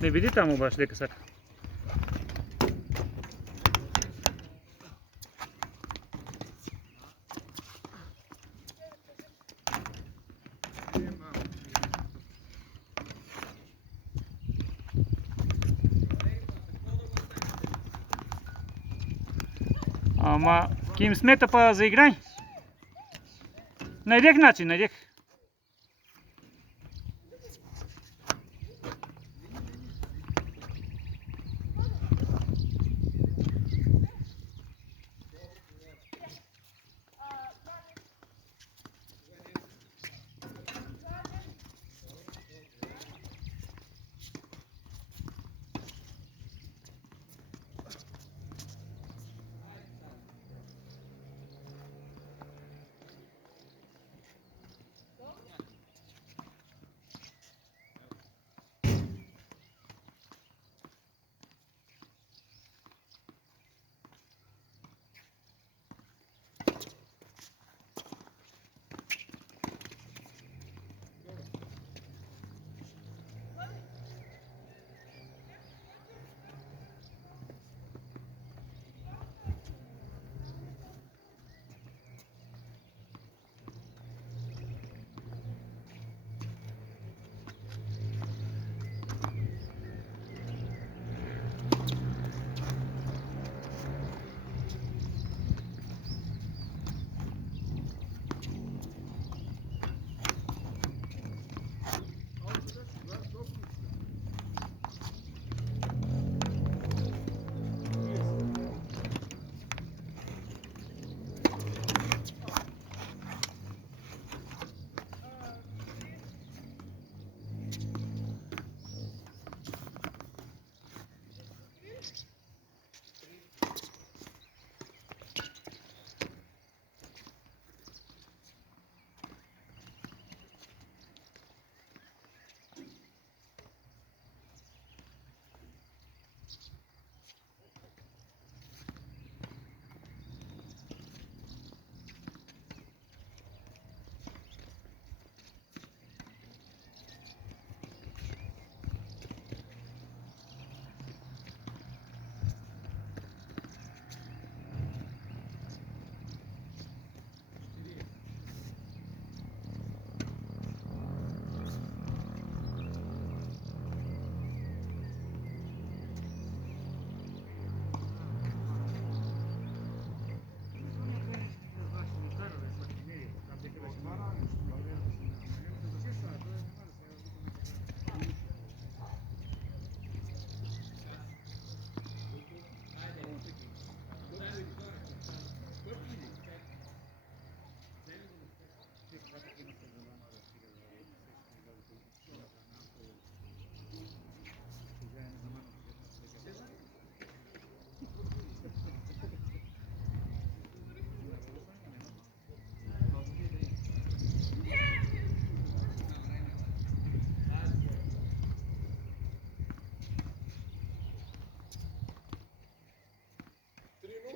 Не біди там обаш дека сака. Ама ким смета па заиграј? Најдех начин, најдех.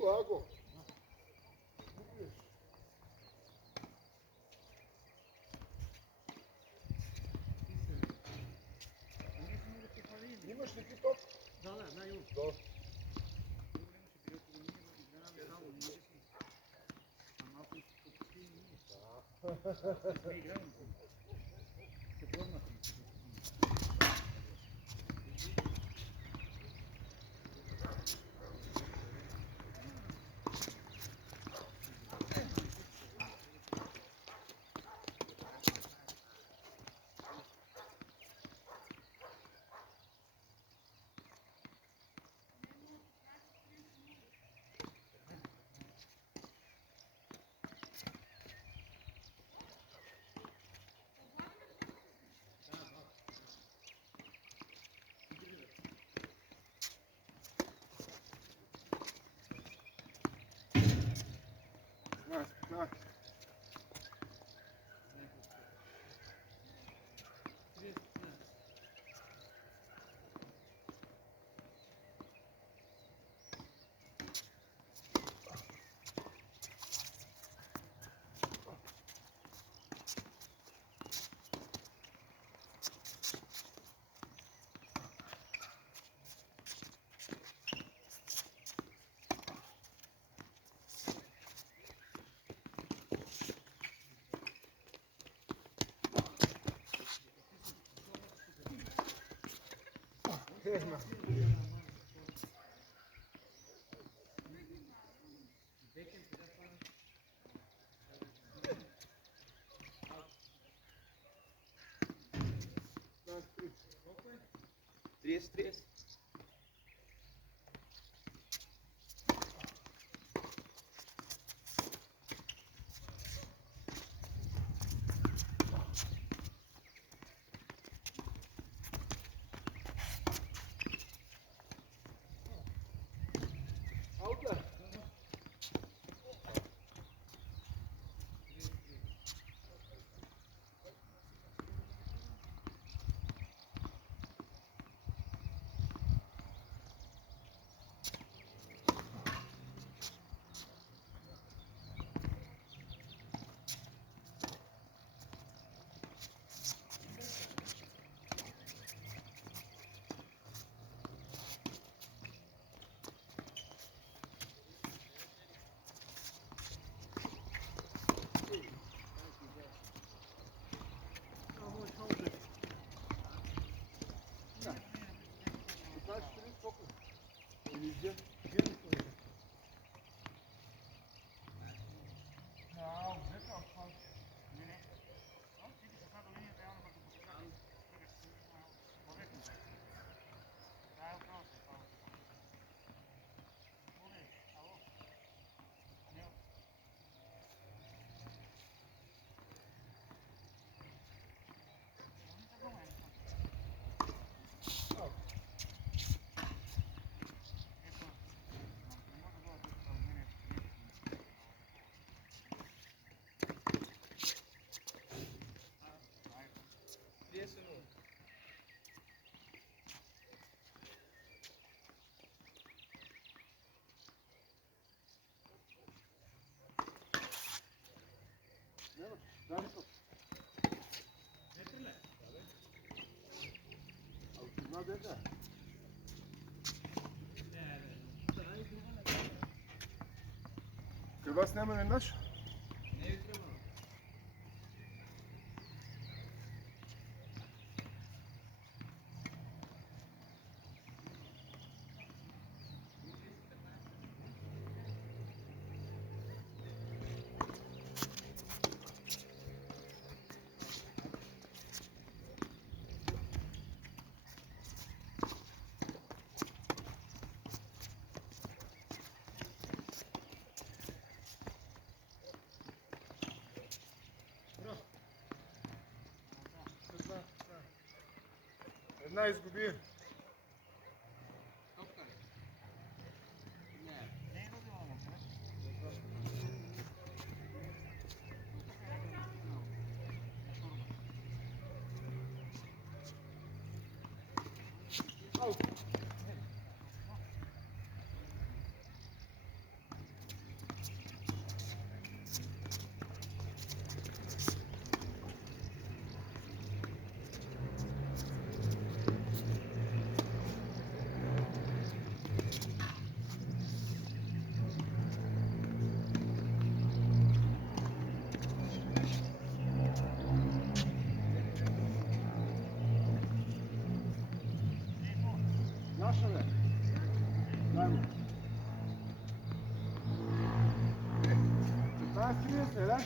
Lago. Имаш ли киток? Да, знаю. Да. Так. mesma. Três. Alta. Kaç sürü çok oynayacağım. Ne var? Daha çok. Altına dedi. Kırbas ne mi naš? Една изгуби. Наша бе? Даймо. 15-30, да?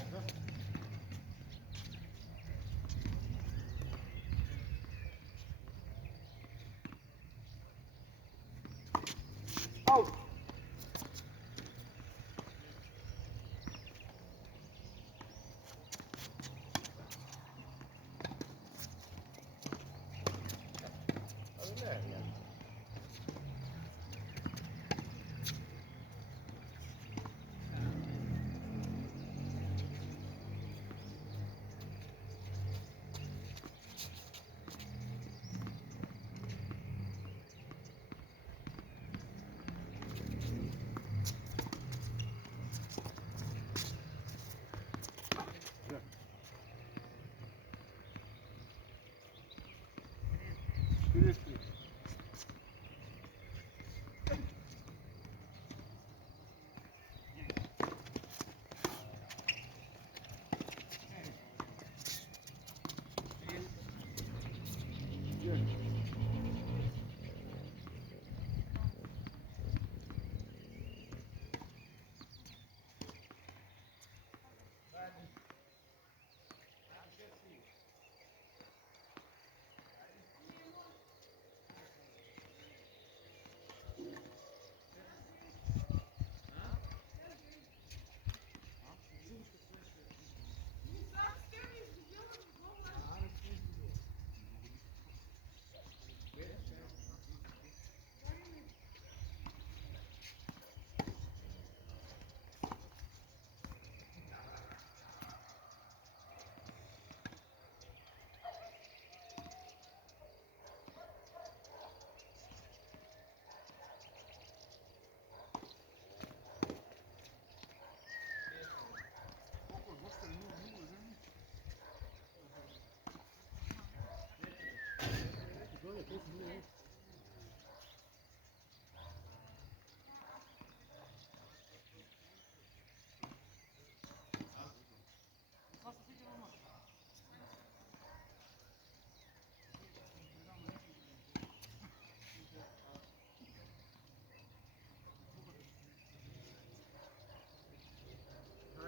Аут!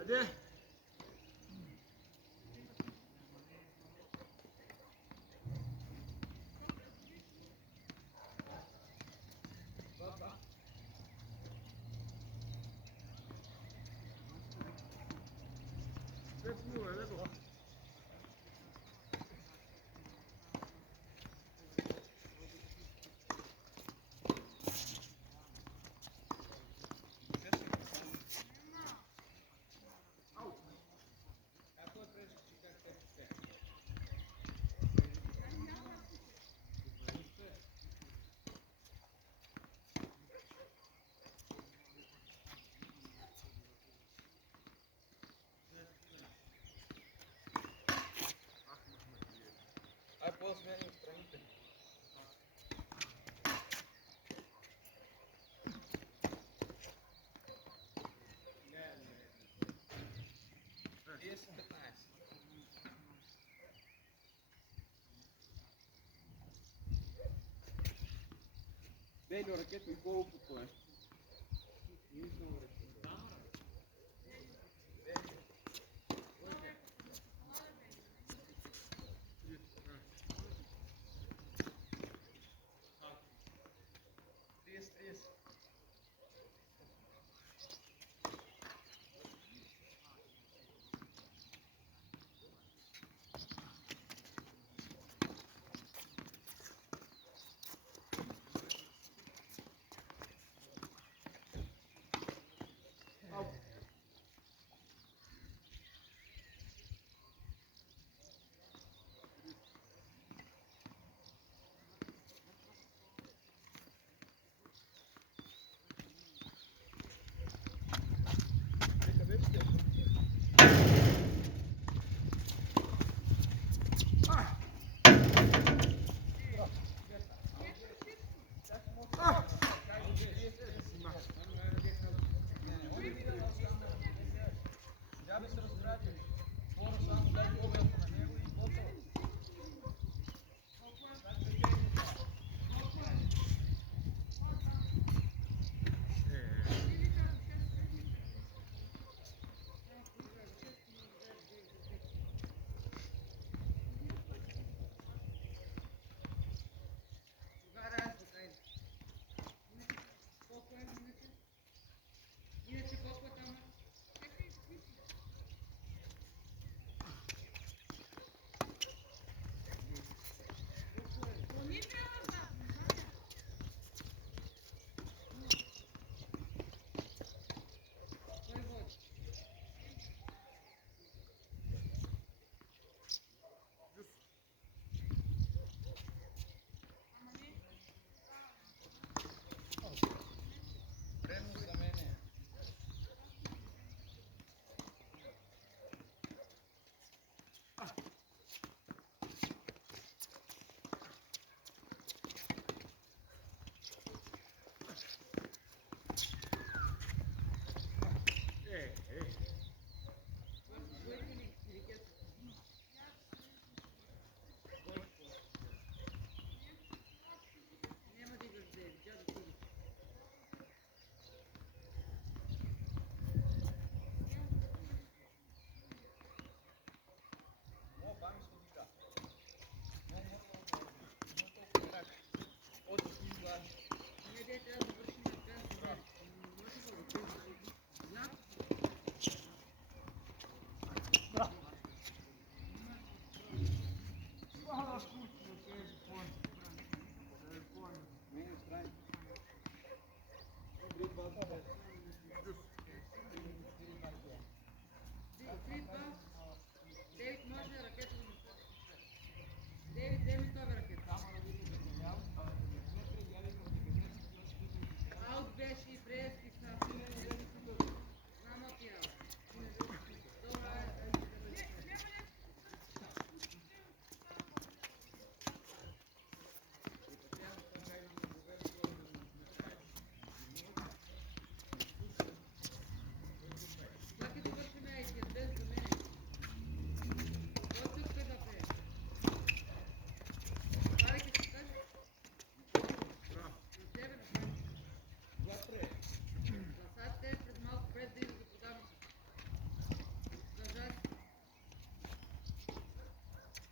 Hadi. Let's move it, let's go. Ai poți veni înainte. Este 15. Bine, o rachetă cu o putoare. Nici nu o rachetă. Yes.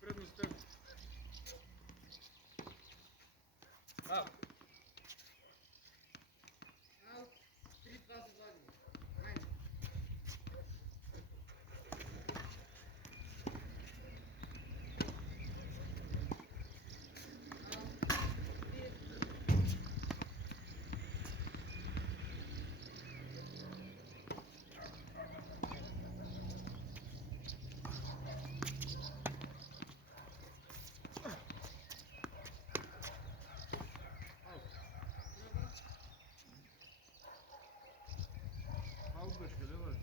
Предност теб. Браво. Аут. 3-2 за Владимир. Айде. Аут беше, къде бъде?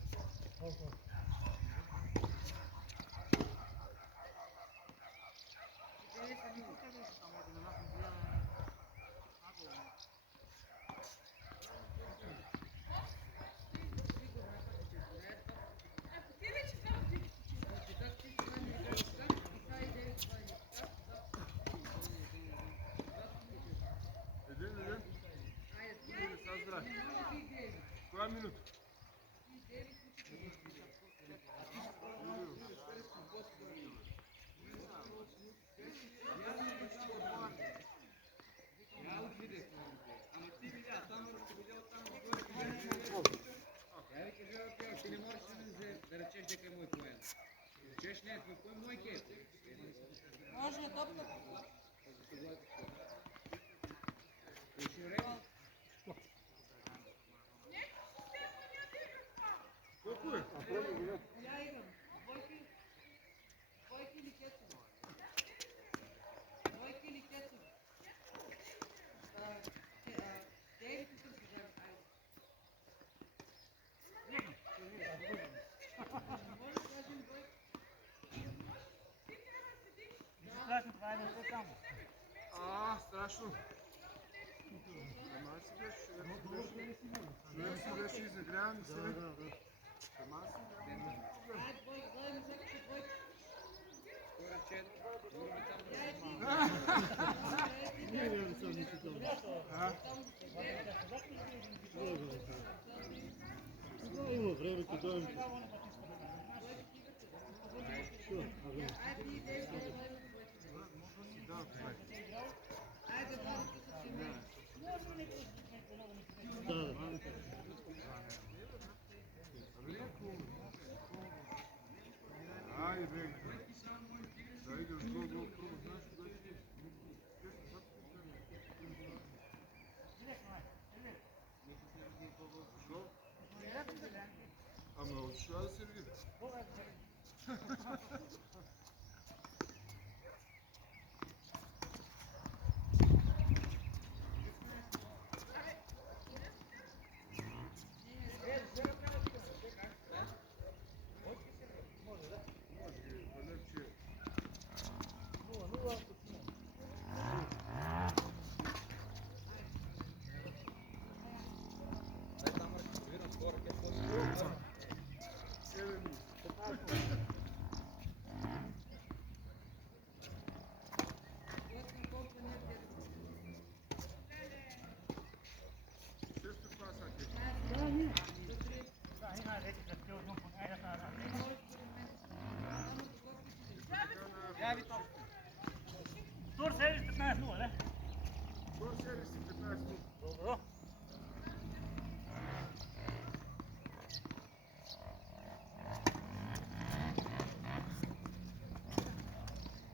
Един. Иди, сега здраве. Коя минута? Ти не можеш да речеш дека е мой поен. Речеш не, твой поен мой кет. Може да топка. Колко е? Я играм. Двойки или кецове? Двойки или кецове? Дейли тук се вземе. Айде. Може да кажем двойки? Страшно, това е нещо само. Страшно. Ама си беше, човек си беше изигран и сега. Ама си Айде, двойки. Гледаме всякакви двойки. Кой рече? Я и ти. Има време, като дойдем. Айде ти, Дейли, гледаме двойки. Айде, браво, тук са семейни. Айде, бе. Да идеш долу, знаеш кога ще е? Що? Ама отшла да се види. Тур сервис 15-0, не? Тур сервис 15. Добро.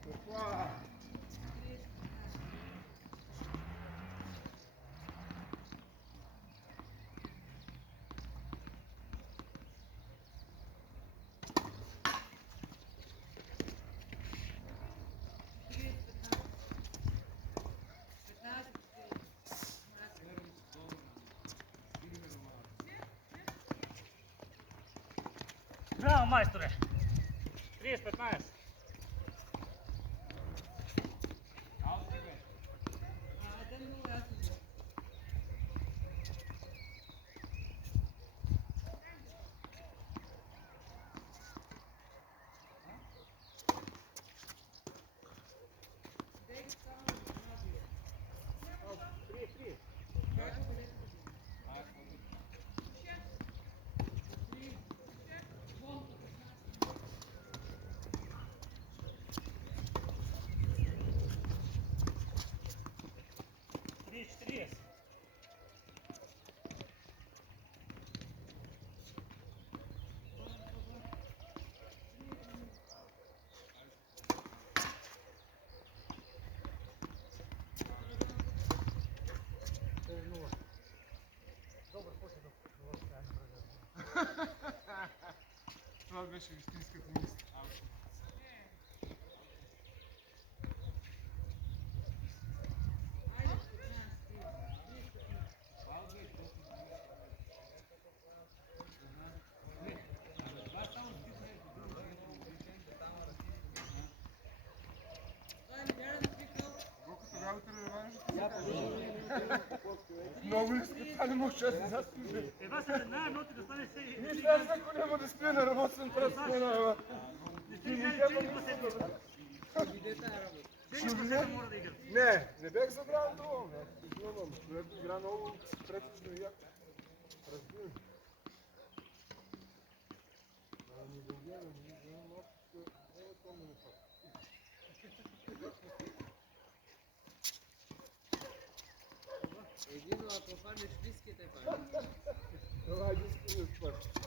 Опа! Браво, майсторе! 30-15. Айде, много ясно. това беше истинската мисля. Ajde, 15. Колкото работа не много ли ска, това не може да се заспи. Ева се една ноти да стане се. Нищо, аз ако няма да спя на работа, съм трябва да спя на работа. Не сте играли чели по седмица. Чели по седмица мора да играт. Не бях забрал това. Човек игра много прецизно и яко. Разбира. Едино, ако фанеш виските, па. Това е единствено спорт.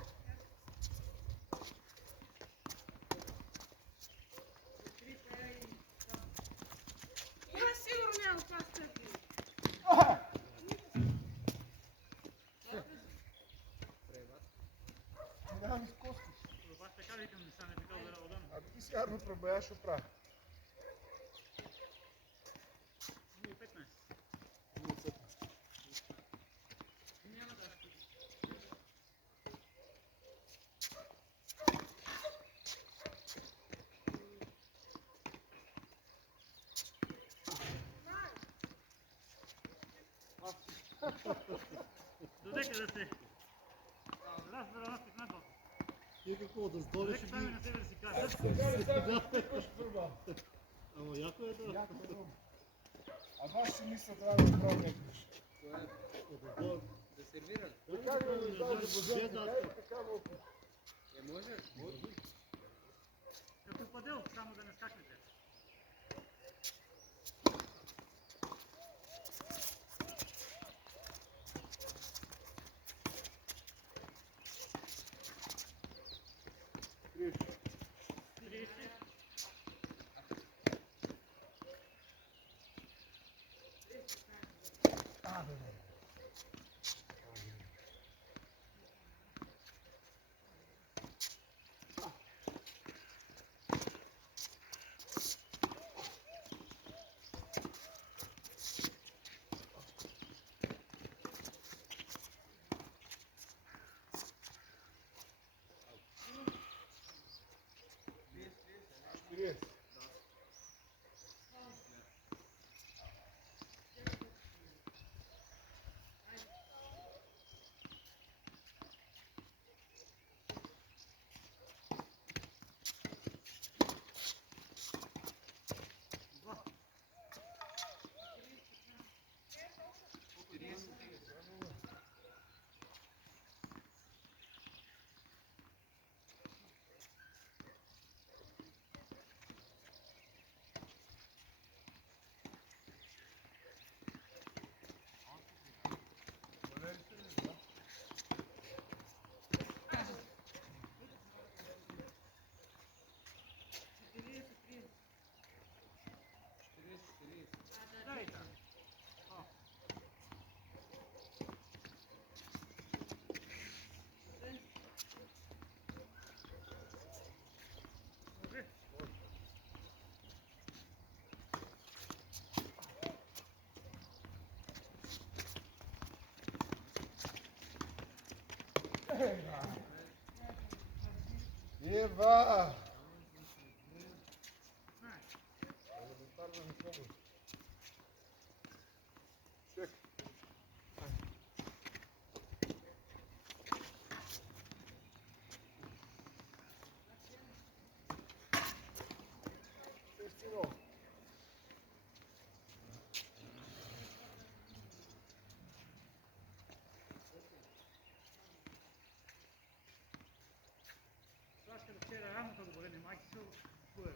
Ima sigurno nema pastati. Няма ми скоски. Аз така викам, не стане така да работам. А ти сега ме пробаяш оправа. 15. Додека да се... Раз, раз, 15. Ти какво, да сдолиш Додека и сами на себе да си кажа. Ама яко е да... А баш си мисля трябва да направя нещо. Да сервира. Така да ми даде така малко. Може? Като падел, само да не скакнете. Ева! Вчера рано като големи майки са кое.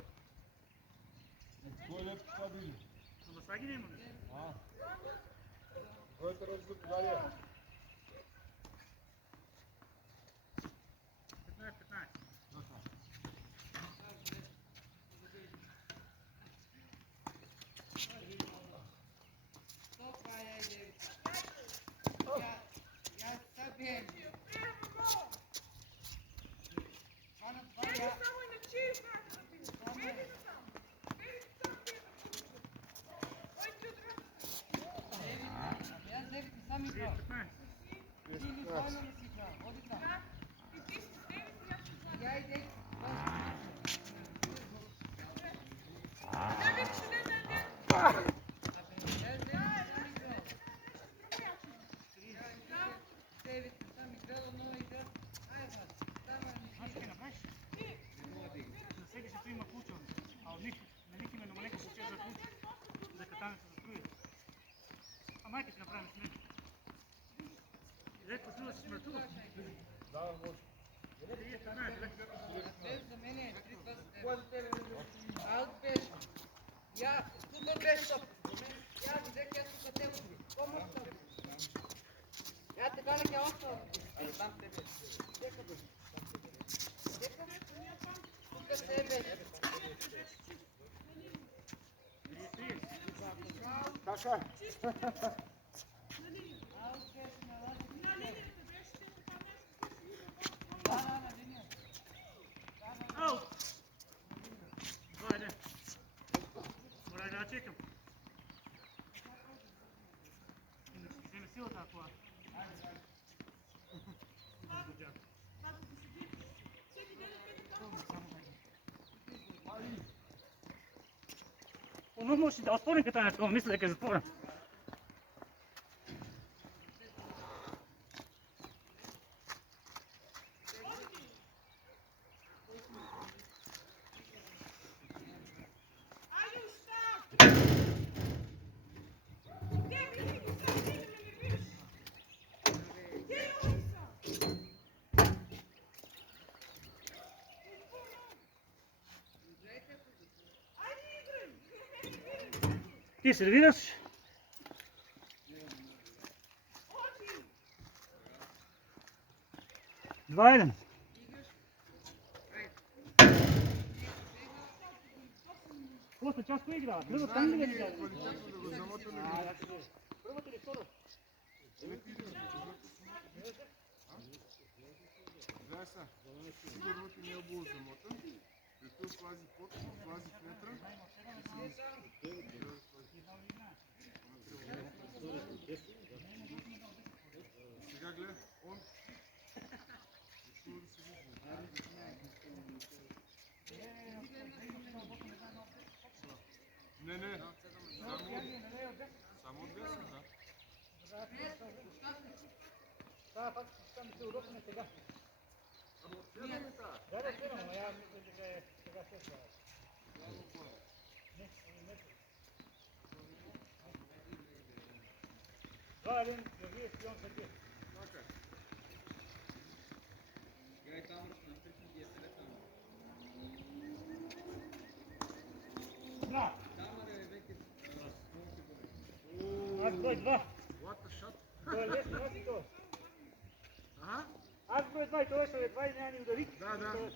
Кой леп това били? Ама сега ги няма. Който разлик Галия. 15. Stopa je ljevica. Ja sad bijem. Hvala майка ще направим смен. Леко чува си смъртува. Да, може. За мен е 3 Аз беше. Я, тук беше. Я, видях, я тук те го. Помощ. Я така не ќе остава. Там те беше. Дека беше. Дека беше. Тук се беше. Така. Ау! Хайде. Мора да чекам. Иначе ще вземе силата ако. Ono može da otvorim katanac, on misli da je zatvoren. Ти сервираш? Два един. После част кой играва? Първо там ли да играва? Квалитетно да го замотаме. Първото или второ? Гледай са. Сигурно ти не е било замотан. И той влази под, влази вътре. Сега гледай, он. Не, само 10, да. Това пак ще ми се удобно сега. Да, спирам, но я мисля, че сега ще се. Два един, държи шпион Сергей. Играй там, на всеки ги е телефон. Два. Камера е веки. Аз брой два. What a shot. Това е лесно, аз и това. Ага. Аз брой два и това ще е два и няма ни удари. Да.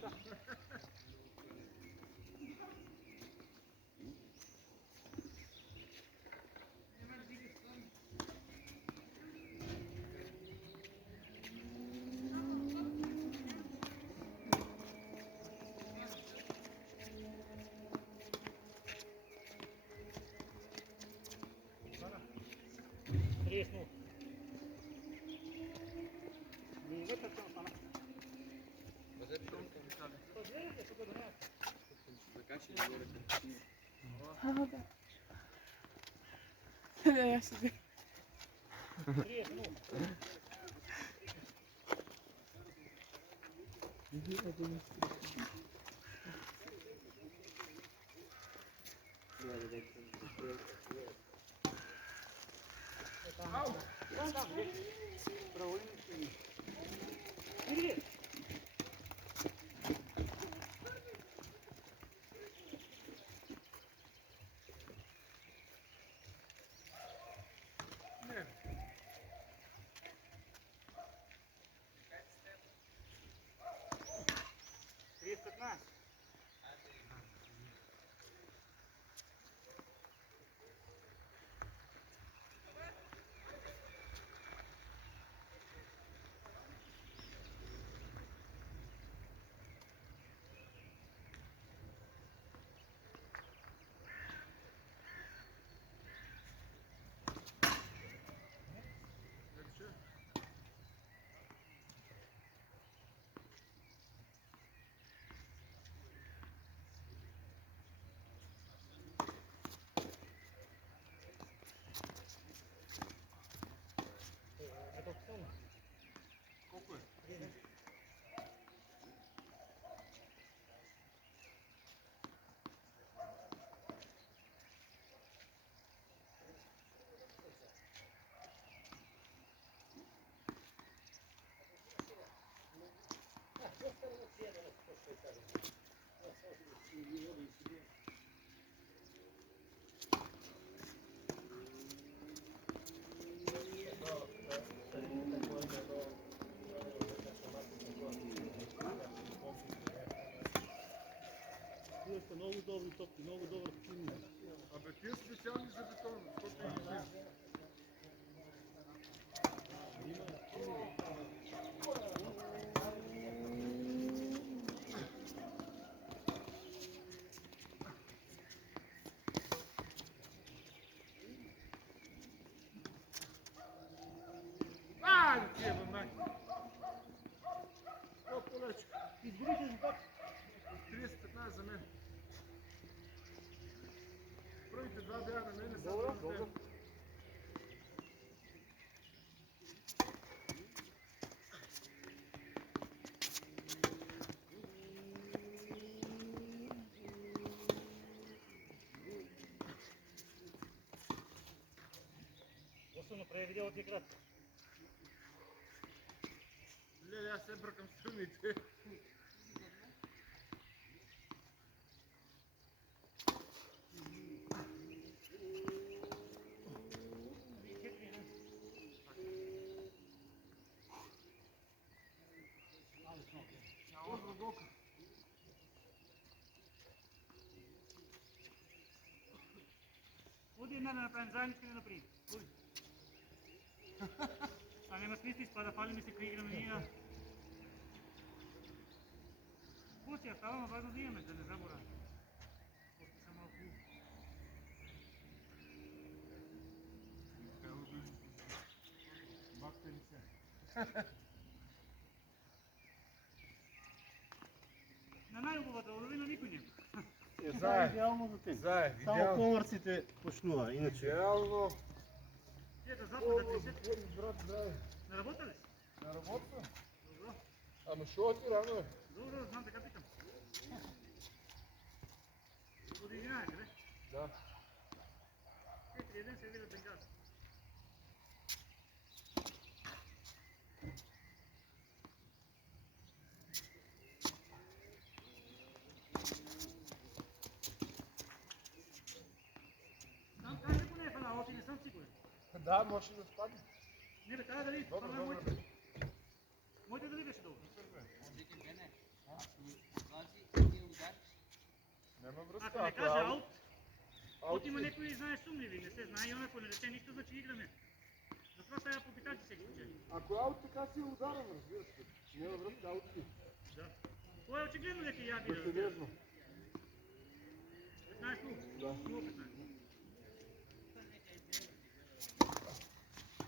Треснул. Не вътре съм стана. Бъде тонко, Михале. Погледайте тук до нас. Така че не говорите. Да, я себе. Треснул. Ау! Там, проводим си. Иди! Не. 315. Вие сте много добри топки, много добър тим. Абе, тия специални за бетон, защото ги виждаш. Да ти е, май! По-полечко. Изборите резултат. 30-15 за мен. Първите два бяха на мен, Добре, добре. Какво направи видео от играта? Леле, аз се бъркам страните. Оди една да направим заедничка да направим. Оди. А няма смисъл, спада фали ми се кой играме ние. Какво си я става, важно да имаме, да не забравяме. После са малко. Бакте ли се? На най-хубавата лавина никой няма. Това е идеално за теб. Зае, Само повърците почнува, иначе. Идеално. Тия да запада 30. Брат, здраве. Не работа ли си? На работа? Добро. Ама шо ти рано е? Добро, знам така питам. До 11, бе? Да. 4-1 се видят Бенгаз. Там кажа поне е фанал, още не съм сигурен. Да, може да спадне. Не бе, трябва дали, това Добре, е добре. моите. Моите дали беше долу? Няма връзка. Ако не каже аут, аут от има някой знае сумниви, не се знае и он ако не рече нищо, значи играме. Затова сега попитати се ги учени. Ако аут така си е ударен, разбира се. Няма връзка, аут си. Да. Това е очигледно дека я биде. Прецедентно. 15-0. Да. 0-15.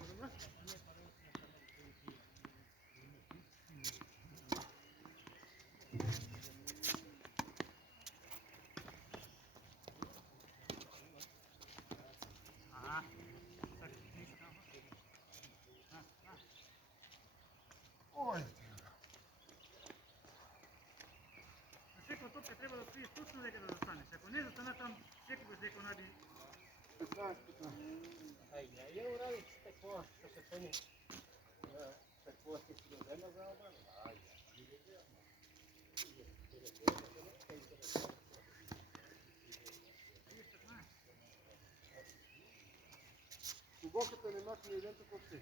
Добре? Ой, На всяка топка трябва да стоиш точно дека да застанеш. Ако не застана там, секогаш дека онади 15-15. Я урадите какво, що се пъни. Какво сте си дозема за обана? Глубоката не махне един такъв си.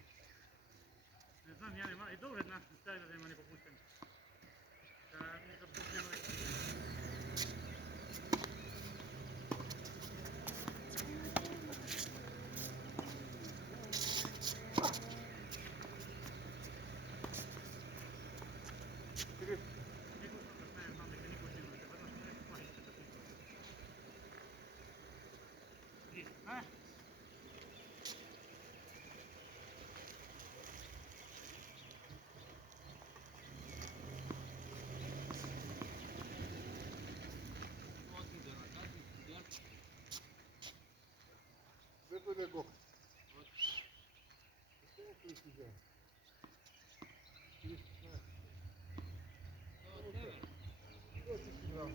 не знам, я нема. И добре една, стави да взема neko пустен. Да, нека пустено е. Крив. Никой съм да знае, знам дека никой ще има. Ще веднъж не нещо плани, ще тъпи. А? Свето да го. Какво е си взема? Какво си си брал?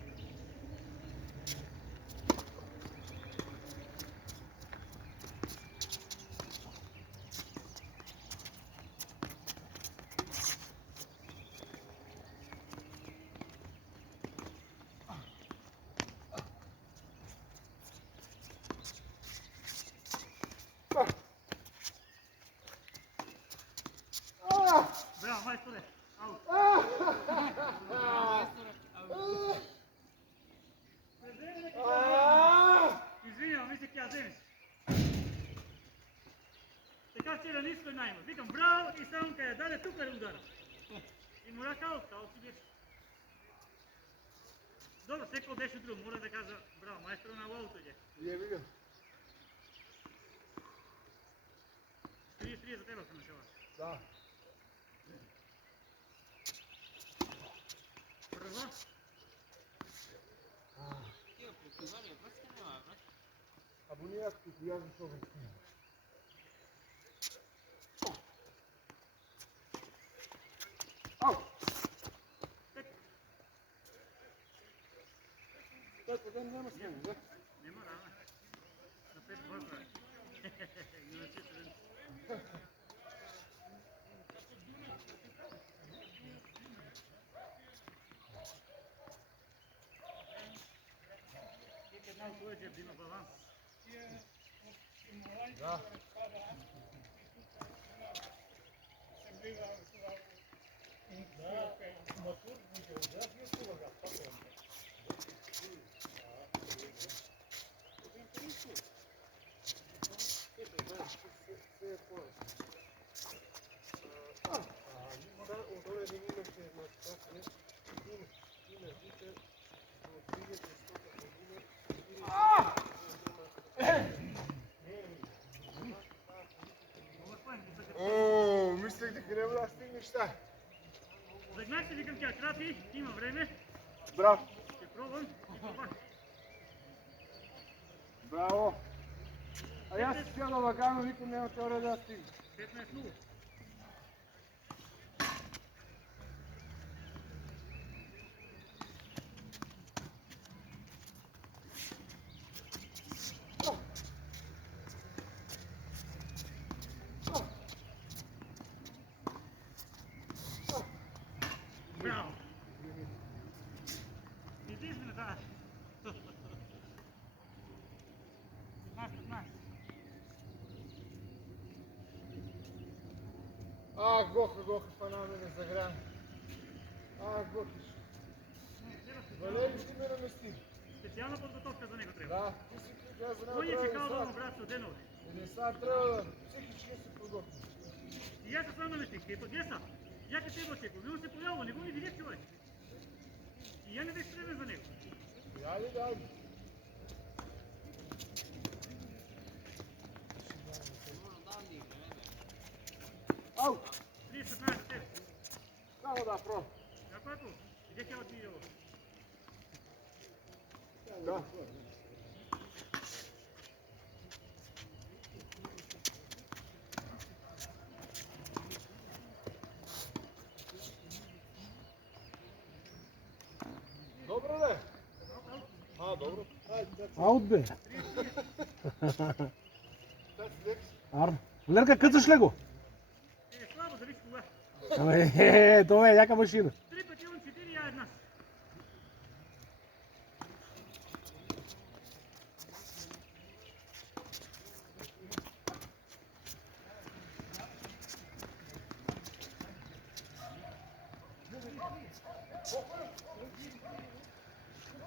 отира ниско и найма. Викам браво и само къде даде тук е удара. И му ръка стал си беше. Добро, всеко беше друг, мора да каза браво, майстор на ловото иде. Я видел. 33 за тебе съм начала. Да. Прва. Тия показания връзка няма, брат. Абонирах тук, я защо го снимам. Ау! Той подем няма снимам, да? Нема рана. На 5 бърза. Не начи се. Малко повече да има баланс. Да. Отдоле да имаше една така, има витър, от 1100 година. О, мислех дека не да стигнеш та. Загнах се, викам тя крати, има време. Браво. Ще пробвам и попак. Браво. А аз си сядал лагано, ником няма теория да стигне. 15-0. Браво! Единствено да. 15-15. Гоха, па на мене загря. Гохиш. Валери, ти ме намести. Специална подготовка за него трябва. Да, ти си каза за Кой него е трябва цикал да да брат Студенов? Или сега трябва да психически се подготвиш. И я се сам наместих, и пък деса. Я като тебе очеквам, но се появява, не го не видях човек. И я не беше време за него. Дали, дали. Ау! 30-15 за тебе. Само да, про. Како е то? Видях я отидево. Да. Добро бе. Добро. Аут бе. That's next. Ар. Лерка, къцаш ли го? Слабо, зависи кога. Това е яка машина. 3 пъти он 4, я една.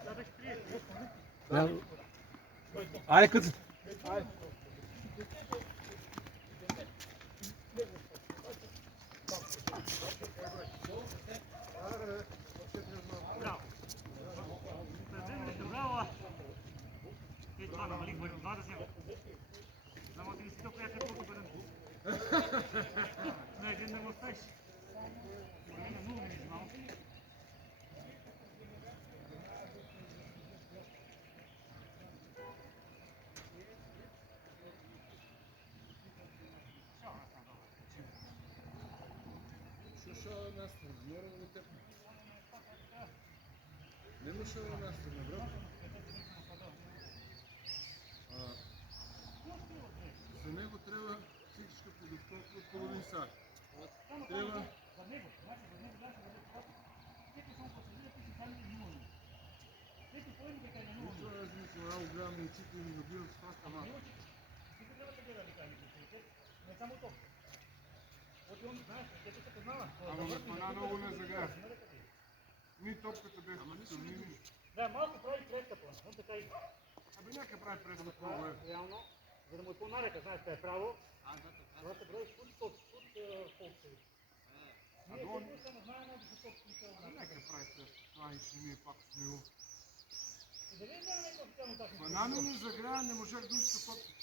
Да, беше 30. Айде, къцат. Браво. Предвидите, браво. И това намалих върху 20. Само ти не си толкова яка колко бъдем. На един не му оставиш. Добре, на много ми знал. Що нас не вмора на теб? Нема шо на нас не брат? За него трябва психическа подготовка от половин сат. Трябва... Това аз мисля, гледам на очите и ми набивам с фаста малко. Ама ме пана много не загря. Ни топката беше силни. Да, малко прави преска план. Он така и. Абе някак прави преска по-добре. Реално. За да му е по-нарека, знаеш, това е право. А, да, така. Просто броиш пут колкото. Ние он- се пускаме, знаем да се подписал. Нека прави се. Това и ще ми е пак с него. Да не знам някакво специално така. Банано ми загря, не можах да се топи.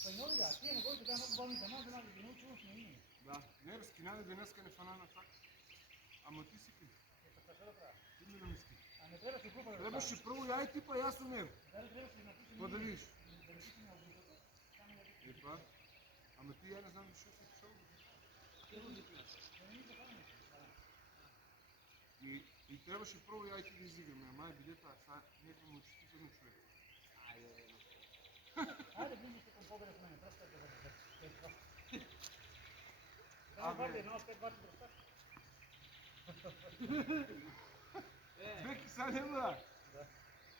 Спаньоли да, тия не го така много болни за нас, да ги научим с ние. Да, не бе, скина да днеска не фана на так. Ама ти си ки. Ти ми да ми ски. А не трябваше група да Трябваше първо я и ти, па и аз у него. Дали трябваше да напишем. Па да видиш. Да напишем на обликата. Само да пишем. Е, па. Ама ти я не знам защо си пишал. И трябваше първо я и ти да изиграме. Ама е билета, сега нека му честително човек. Хайде, ближи се към победа с мен, просто да бъде. Абе. Само една от 5 бати дръстак. Веки сега няма.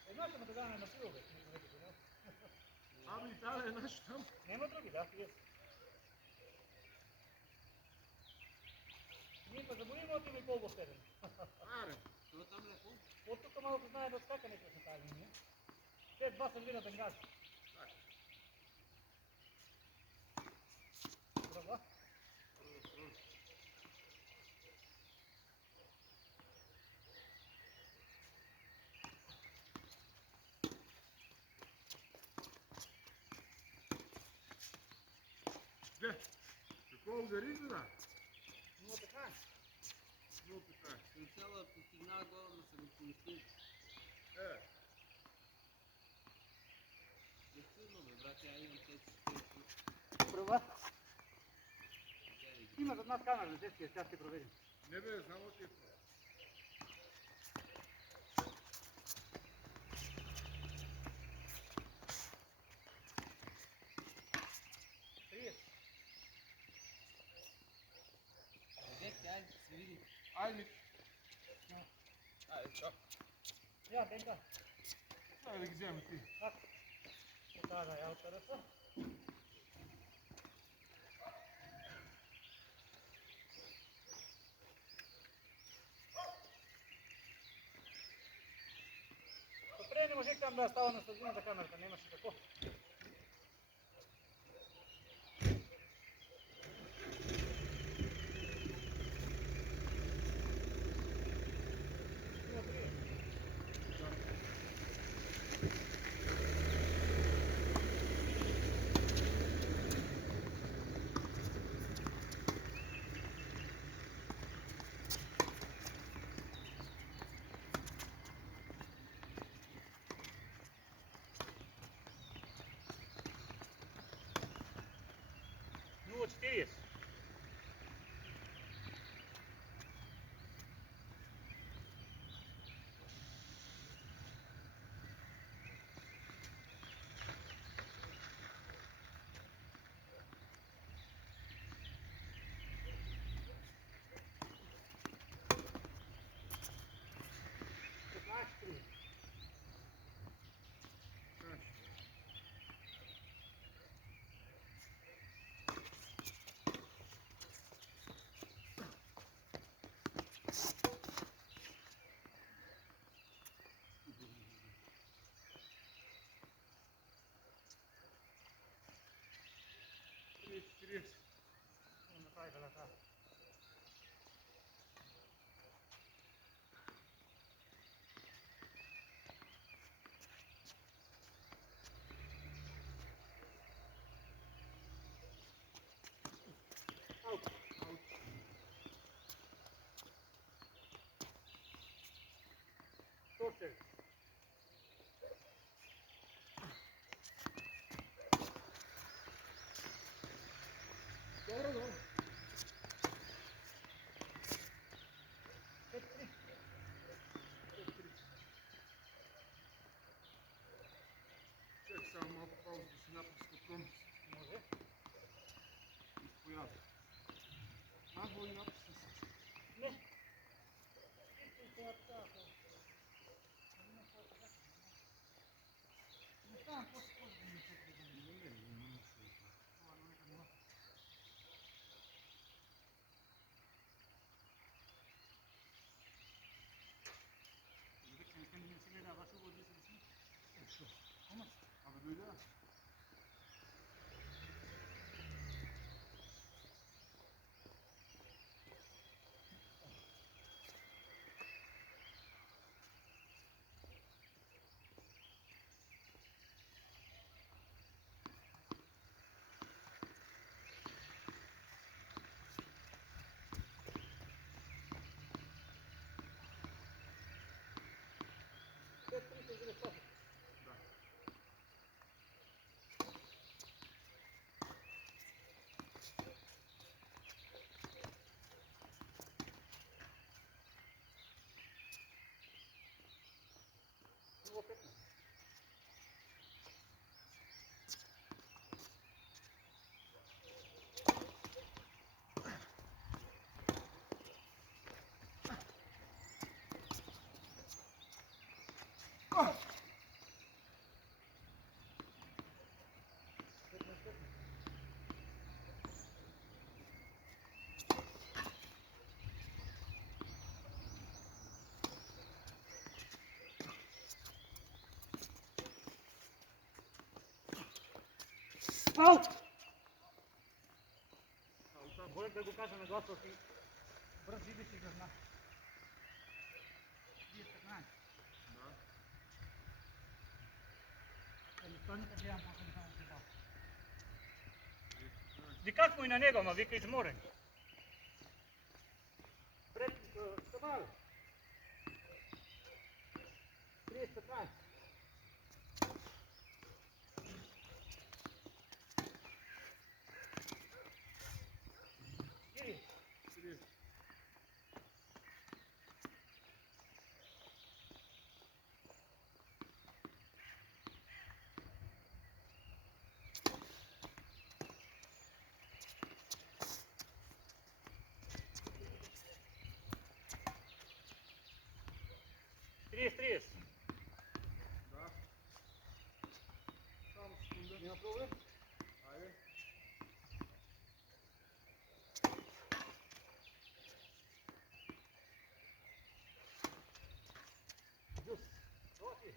Една ще ме тогава не насилил, бе. Абе, Италия е наш там. Няма други, да, си есть. Ние па заболим от има и по-гостеден. Аре. Това там е хубаво. От тук малко знае да скака някой с тази линия. Те два са на бенгази. Браво. Де? Какво удари, да? Но така. Много така. Цяла постигнава гола на самополистин. Е. Естествено, бе, брат, я имам тези. Браво. Има зад нас камера на детския, сега ще проверим. Не бе, знам от е това. Дете, айде да се види. Айде, Айде, чак. Я, Денка. дай да ги вземем ти. Как? Така да я отърса. Добре, не можех там да става на стадионната камерата, нямаше какво. Ну, 4. Torcer. Dobro, dobro. Чек само малко пауза да си написка комис. Може. Изпоява. Надо и написа си. Не. Искам това така. Не знам, после да ми се придам. Това не нека нема. Нека не се гледа, вашо го 10 дни. Що? Ама, Абе дойде. 15. Аут! Болек да го кажа на гласа си. Брз идеш и гърна. 15. Да. Едностаните гледам kako mi tamo se dao. Виках му и на него, ама вика изморен. Пред Самара. 30-15. Кири. Тридцать. Да. Само секунда. Няма проблем. Айде. Дюс. Оти.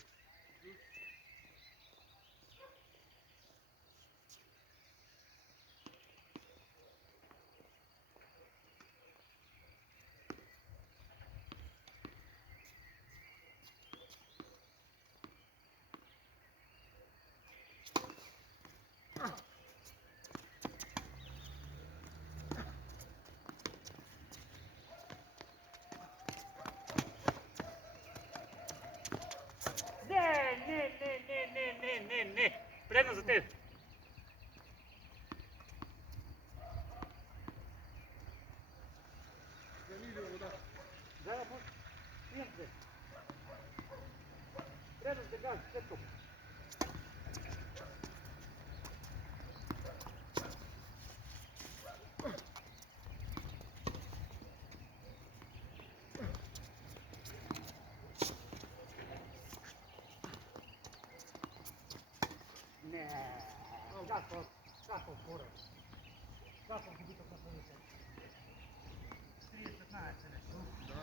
Не. Предно за теб. Емилио, вода. Да, прием се. Предно се газ, четко. Не. Kako poraz. Kako gubitak na policaj. 30-15 se nešto. Да.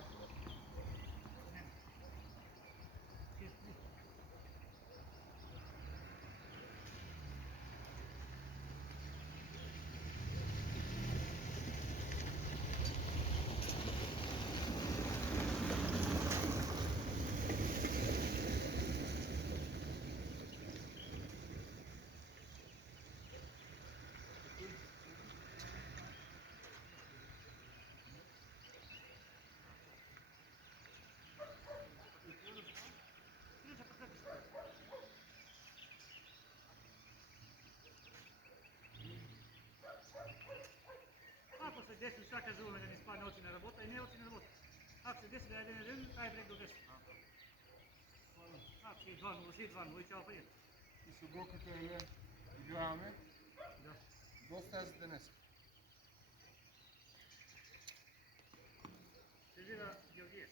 Ако се деси всяка жула да ни спадне очи на работа и не очи на работа. Ако се деси да един ден, тай брек до 10. Ако си 2-0 и цял прият. И с огурката е играваме. Да. Доста е за днес. Сервира Георгиев.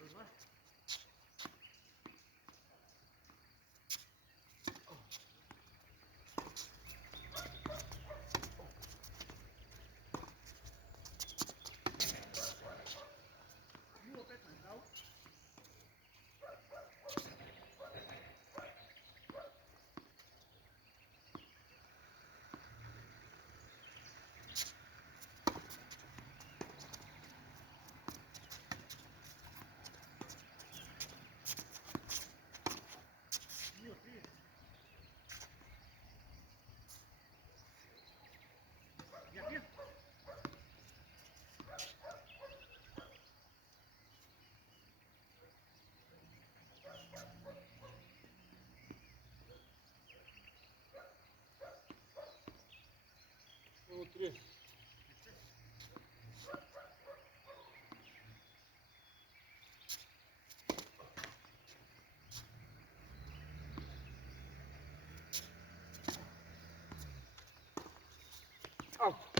Добре. 30. Out.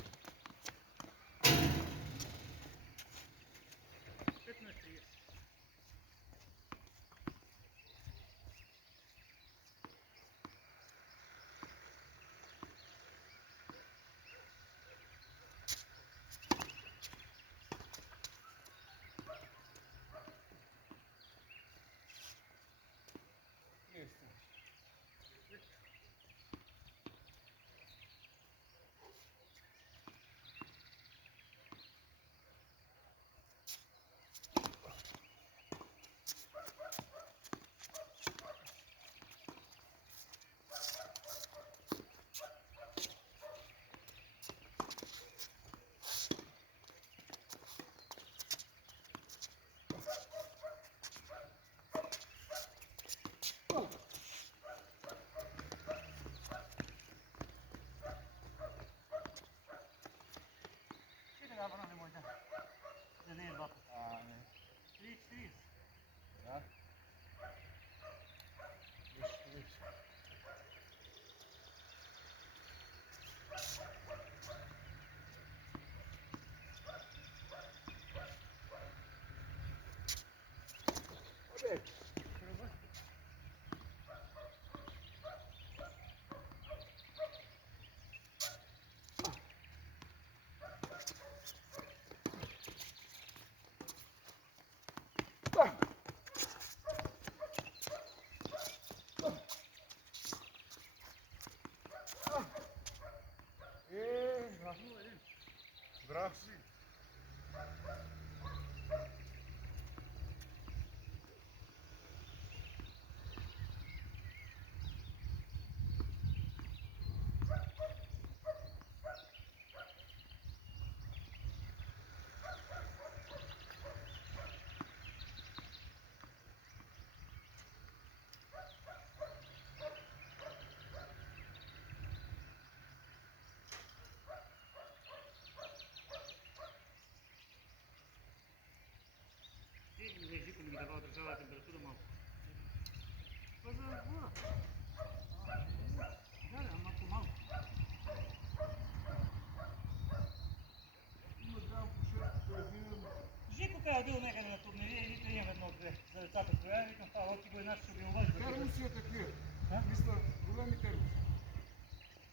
15-30. Şöyle galiba ne hocam? Deneyim bak. 3-3. Da. 5-3. Evet. Bravo, sim. Sì, mi dici come mi devo trovare la temperatura ma... Cosa vuoi? Dai, ma tu mal. Има два пушетки, един Жико каза бил някъде на турнирия и вика имам едно-две за децата прояви, викам това оти го иначе ще ги обажда. термоси е такива. А? Мисля, големи термоси.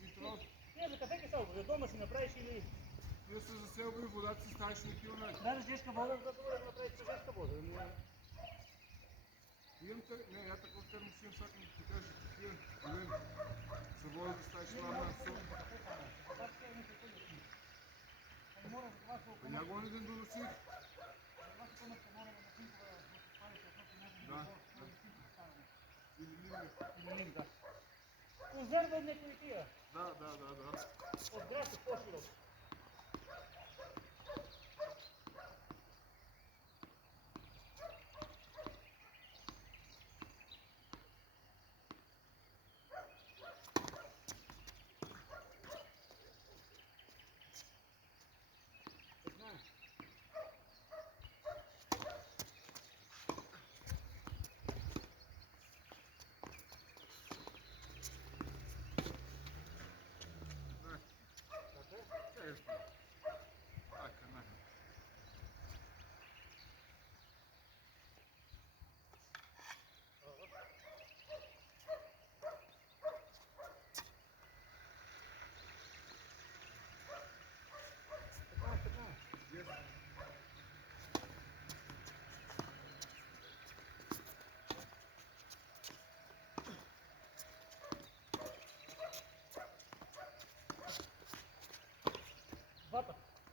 И трябва, Ние за кафе са образа, дома си направиш или... вие се заселва и водата си ставиш на кила, нали? Да, жешка вода, за да направиш с жешка вода. Имам не, я такъв термос имам, сега да ти кажа, такива големи. За вода да ставиш ладна сол. Я го един доносих. Да, да. Или лимия. Конзерва от някои тия. Да. От граса по-широк.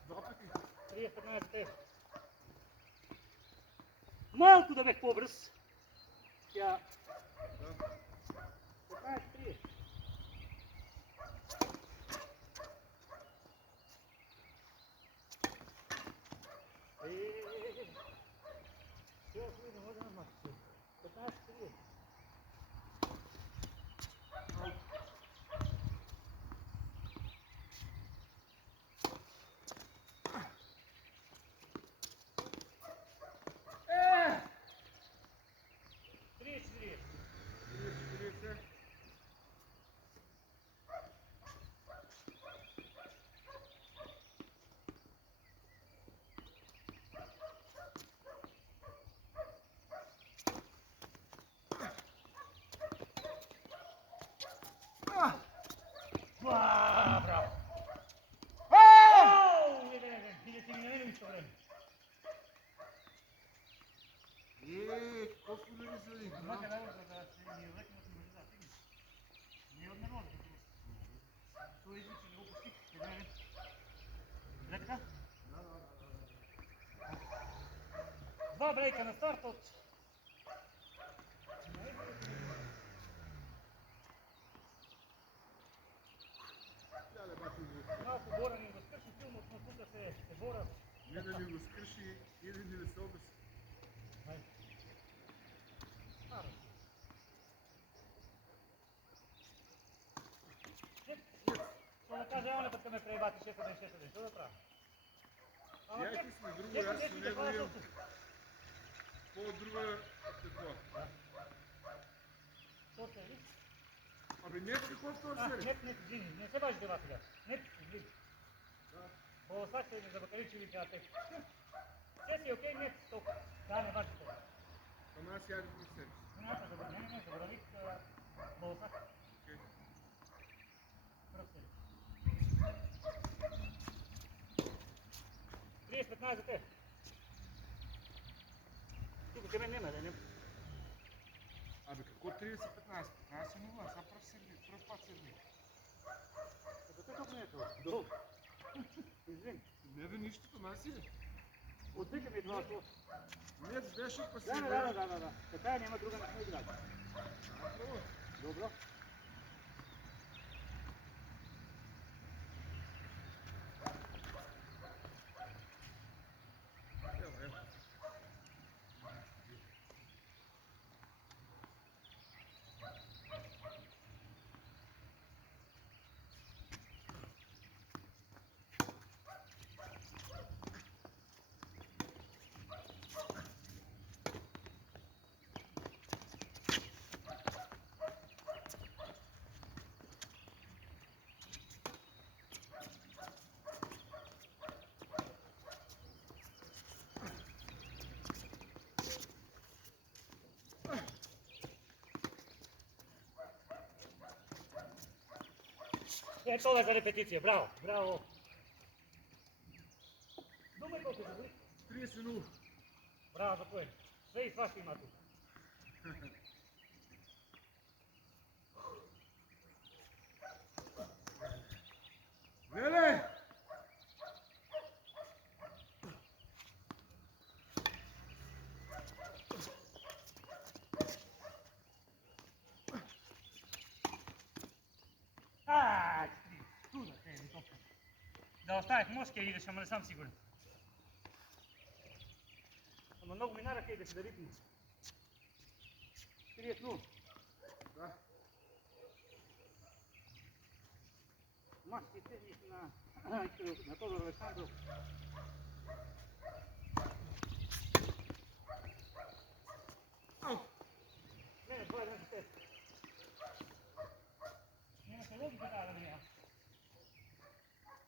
Два пъти. 3-15. Малко да бех по-бърз. Тя... 15-3. Сега не може да намахаш. 15-3. за игра. Мога да ни лекно да може да стигне. Не от nervoso. Той излича да го пусти. Е така? Два брейка на старт от... Леле, бати го. Малко Бора ни го скърши филмът, но тук се борят. Не да ни го скърши или ни да се обеси. Що да кажа, ама път ме преебати 6 ден, що да правя? Яки сме друго, аз с него имам по-друга какво. Що се е? Абе, не какво в този серия? Не, извини, не се баш дела сега. Не, извини. По сега се не забакаличили тя те. Все си окей, не, толкова. Да, не важи това. Ама аз ядох при себе си. Не, забравих болса. Окей. Пръв се. 30-15 за те. Тук тебе няма, да не. Абе, какво 30-15? 15-0, сега пръв път серви. Защо тук не е това? Долу. Извини. Не бе нищо, ама си ли? Отвика ми това. Не, беше па си. Да. Така няма друга не сме играли. Добро. Е, това е за репетиция. Браво, браво. Думай колко е добри. 30-0. Браво, за кое? Sve и svašta има тук. Леле! Туда те е топка. Да оставих мошке и идеш, ама не съм сигурен. Ама много минараха и да се да ритни. 30-0. Да. Мачки тежиш на Тодор Александров. Не, това е един за теб. Нямаше логика да нея.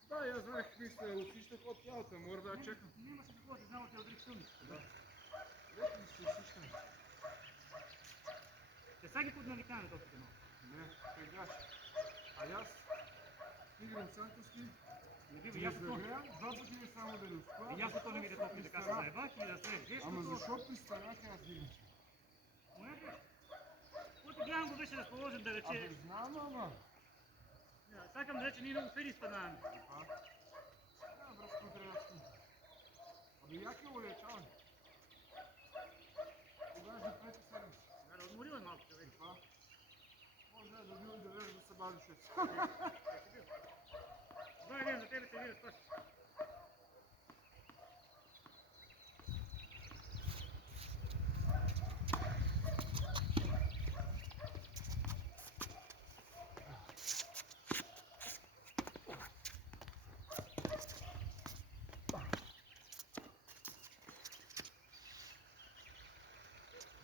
Да, я знаех какви сте, отсищах от тялата, мора да я чекам. Нямаше какво да знам, че отрих силни. Да. Ето ми се усищам. Те са ги поднавикаме толкова малко. Не, пегаш. А аз играм Сантовски. Не бива, Не ясно то. загрявам, два пъти не само да не успя. Ясно то не ми да толкова така се заебах и да се грешно. Ама защо пристанах аз дигам? Който гледам го беше разположен да Абе, рече... знам, ама. Сакам да рече, ние много фери спадаваме. Да, връзко трябва да сме. Абе, як е улечаван? Тогава за прети седмици. Да, разморил е малко човек. Това. Може да бил да вежда да се бави шест. Два ден за тебе се вира спаш.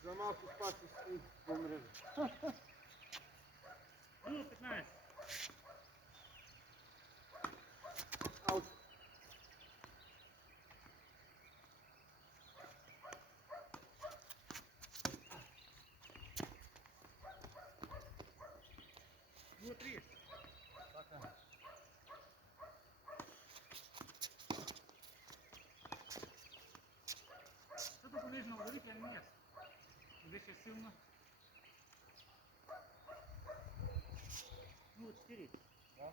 За малко спас и помре. 0-15. Аут. Защото понеже на ударите не е. Преviše silno. 0,4. Да.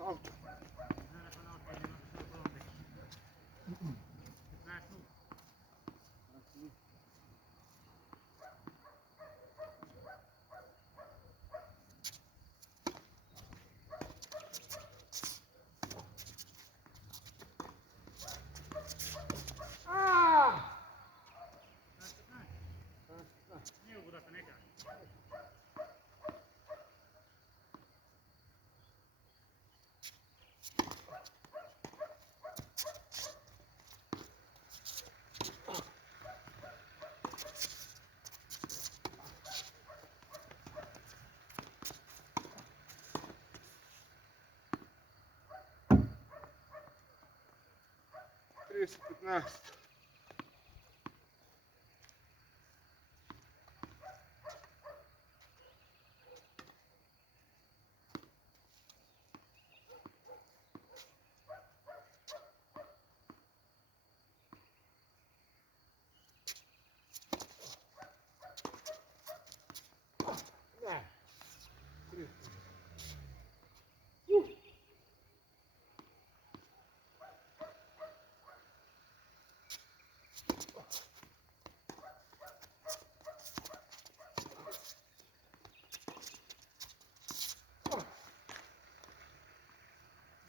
Auto. Nije ugudata neka. Тридцать, 15.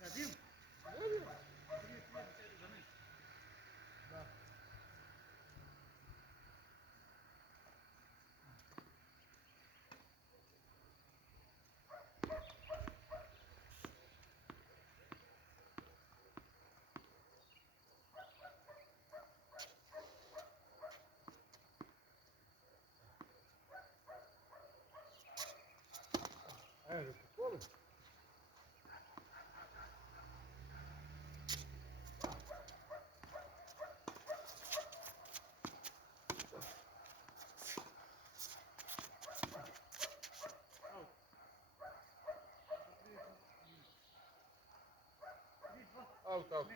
Забил? Auto, auto.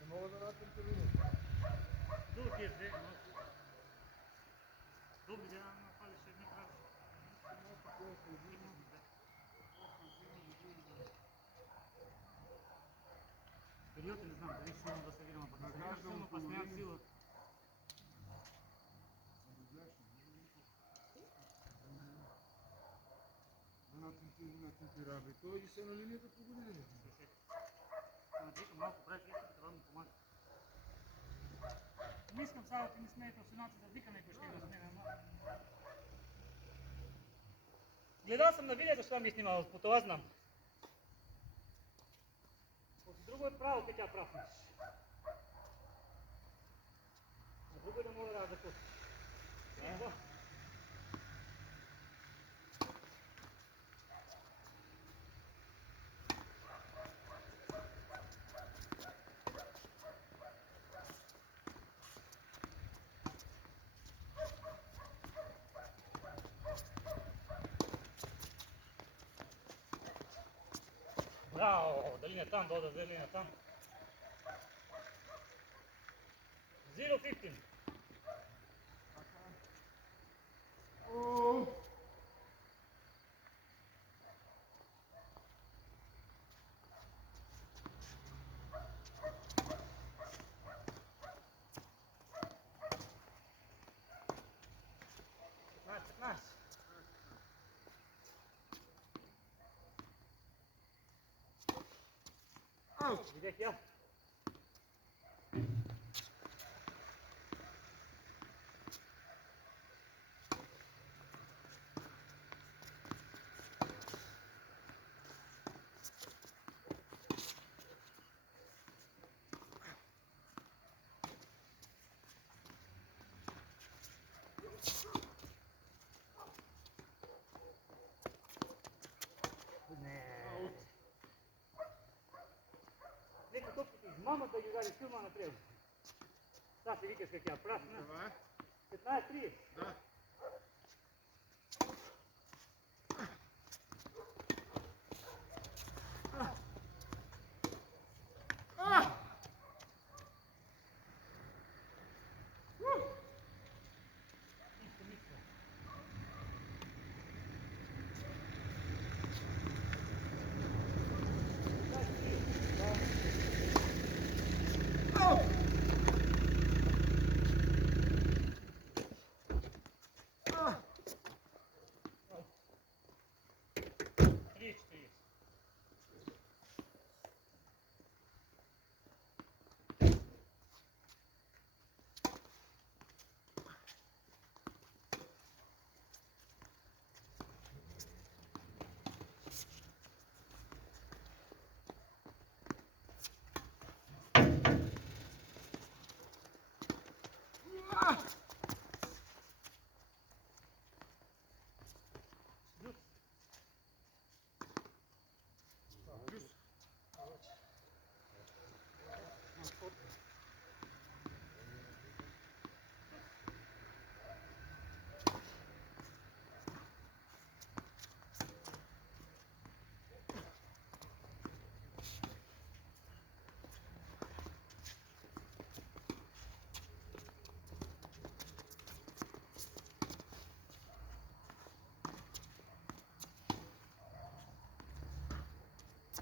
Не мога да напим термина. Долу ти е две. Добри да напалиш едни прави. Период не знам дали силно да се видим, пък ако силно па сняг сила. На температура. Той ги са на линията по години. Викам малко правиш листа, това ми помага. Не искам сега да не сме професионалци да викаме кой ще го снимем. Гледал съм на видео защо ми снимал, по това знам. От друго е право, те тя прав. На друго е да мога да запусна. Браво! Дали не там, дода, дали не там. 0-15. Аут! Видях я. Нека топките измамат да ги удари филма напред. Сега се викаш как я прав. Давай. 15-30. Да.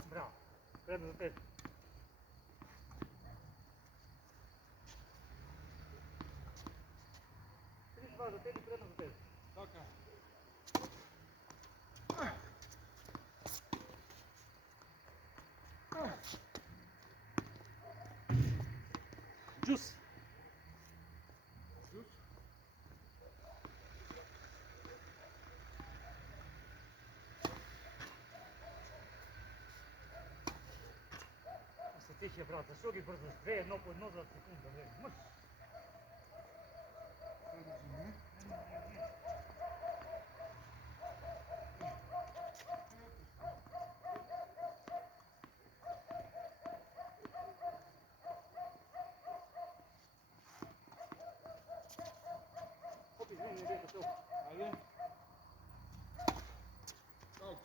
Браво. Предно за теб. Три-два за теб и предно за теб. Така. Джус. Джус. Се тихия, брат, защо ги бързаш? 2-1 по 1 за секунда време. Мъж. Продължиме. Хоп, извини, не бях готов. Айде. Аут.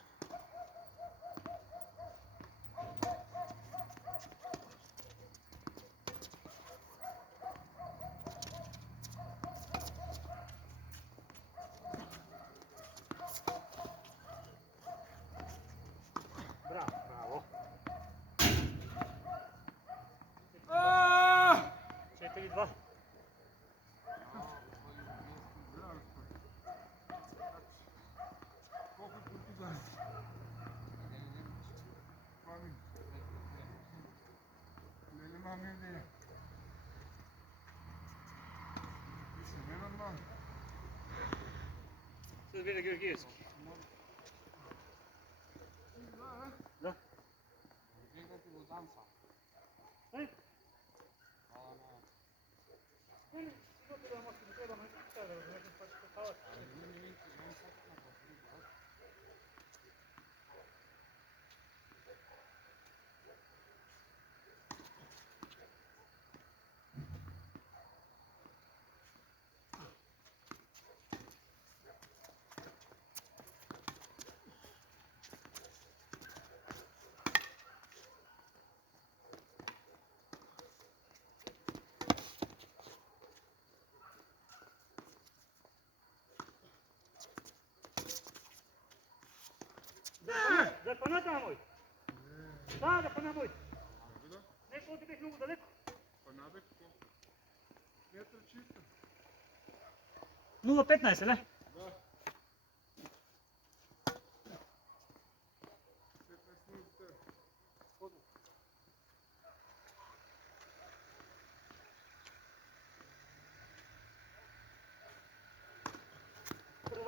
Браво, браво. 4-2. Браво, колко португалци? Мами. Не мами идея. И се не нормално. Сега видя Георгиевски. Да. Ей, сигурно да може да трябва, но не трябва да разберем това, че става. Запаната на мой. Да, запана мой. Да. Не, колко ти бих много далеко. Панабек колко? Метър чиста. 0,15, не? Да. 15 минути.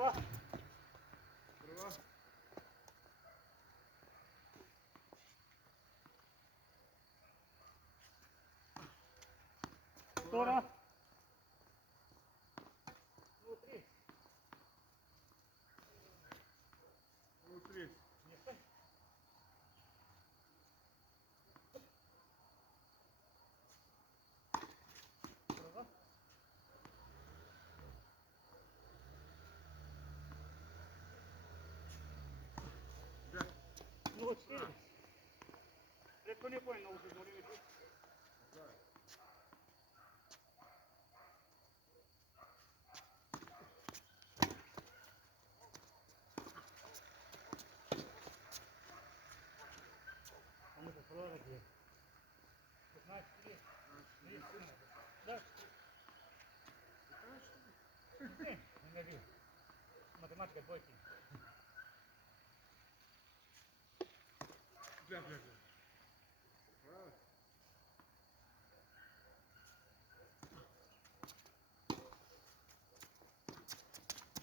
Прва. Прва. Втора. 0,3. Внутри. Нищо. Прва. Да. 0,4. Предходния поен много се зморим. Да. Ама се прова да ги е. 15, 30. 30. Да. Не вие. Математика двойки. Бля. Браво.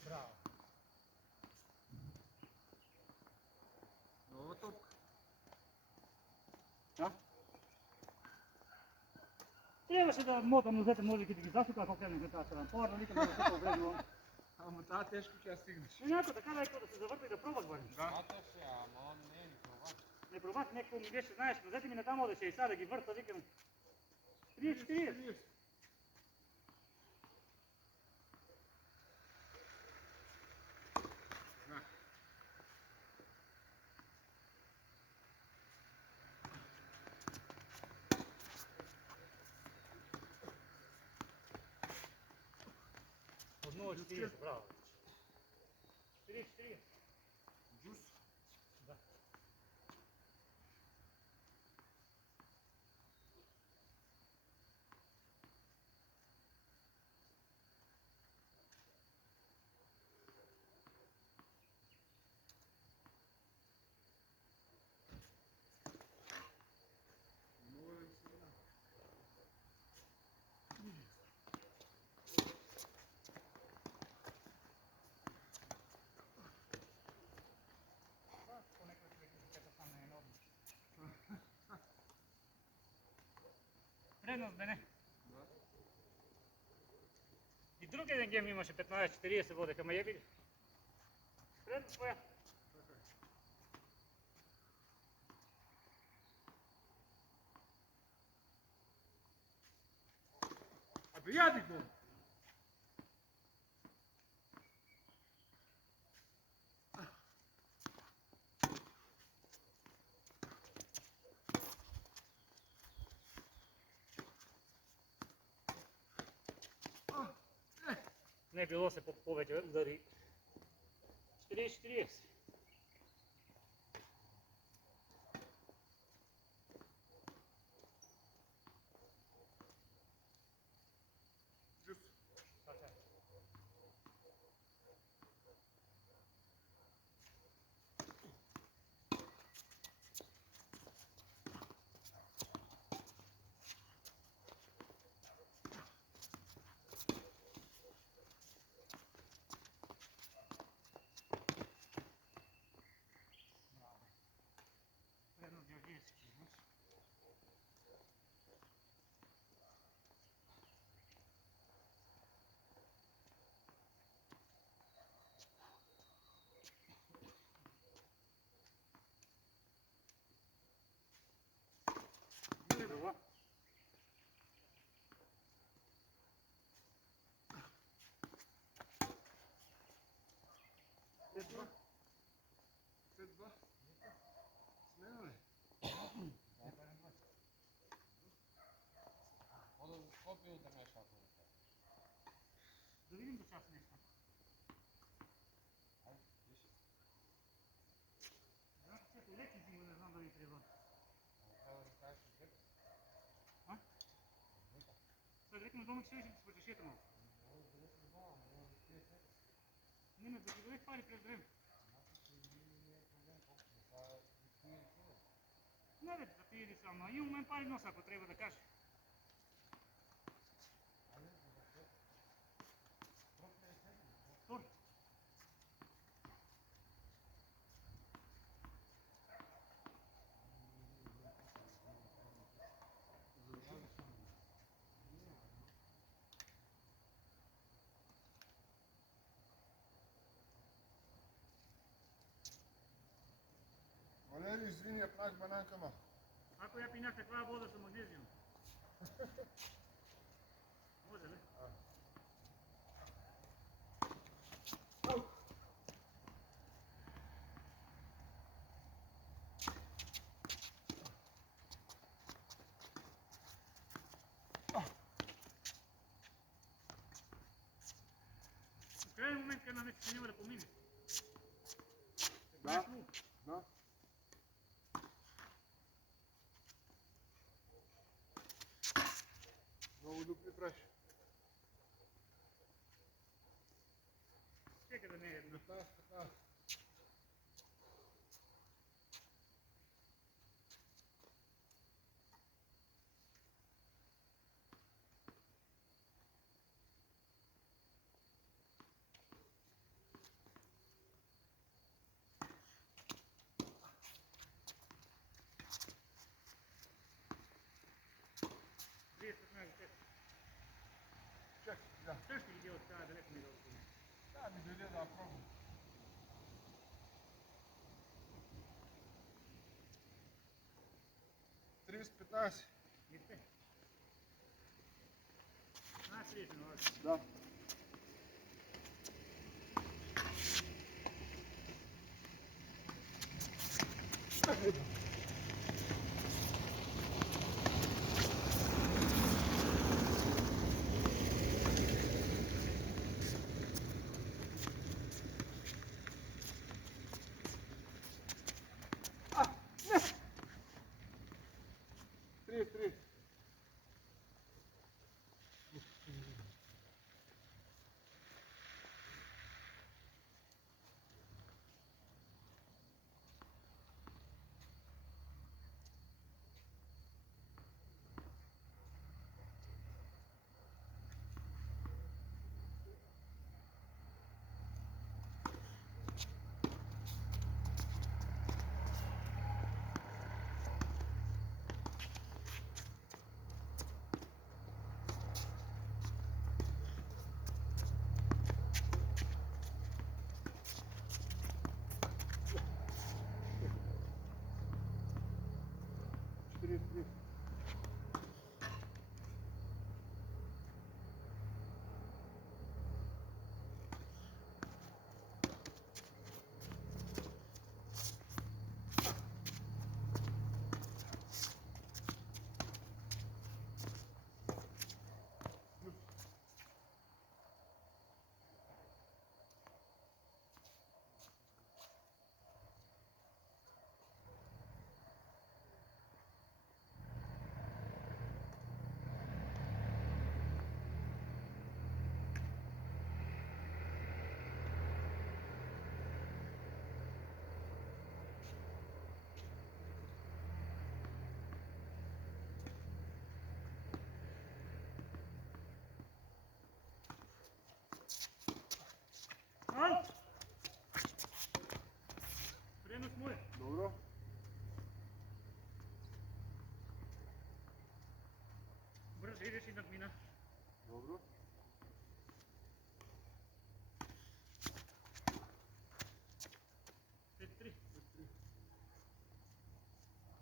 Браво. Нова топка. А? Трябваше да мотам нозете, може да ги засука, ако кренем на тази страна. По-рано никъм да се обрежу. Ама тази тежко ще стигнеш. Някой така леко да се завърта и да пробвах бъде. Да. Не пробвах, някакво ми беше, знаеш, нозете ми не там одеше и сега да ги върта, викам. 30-40. Да. Отново 40, браво. 40. Джус. Да. Много да си да. Да, понекога човек се чека сам на едно. Предност бе не. Да. И друг един гем имаше 15-40 водеха, ма я видиш. Предност твоя. Така е. Абе яди го! Не било се повече удари. 40-40. Джус. Така е. Предност георгиевски, знаеш. Добро. Два. След два. Смена ли? Да видим до час нещо. Знаеш, че леки си го не знам дали трябва. А? Сега викам дома, че ще се почешете малко. Не, да ти дадех пари през време. Не бе, да ти иди само. Имам мен пари носа, ако трябва да кажа. Втори. Валерий, извини, я пнах бананкама. Ако я пинях таква вода с магнезиум. Може ли? В крайен момент, когда намесите, няма да помине. Да, да. Много добри праш. Чекай да не е едно. 15, 15. Вие сте знаели, те Чакай, да. също ги делат така далеко ми да отпомня. Да, ми дойде да пробвам. Тридесет, 15. Вижте. Знаеш ли, но Да. Три. Три. Аут! Пренос му е. Добро. Бързо идеш и надмина. Добро. Три.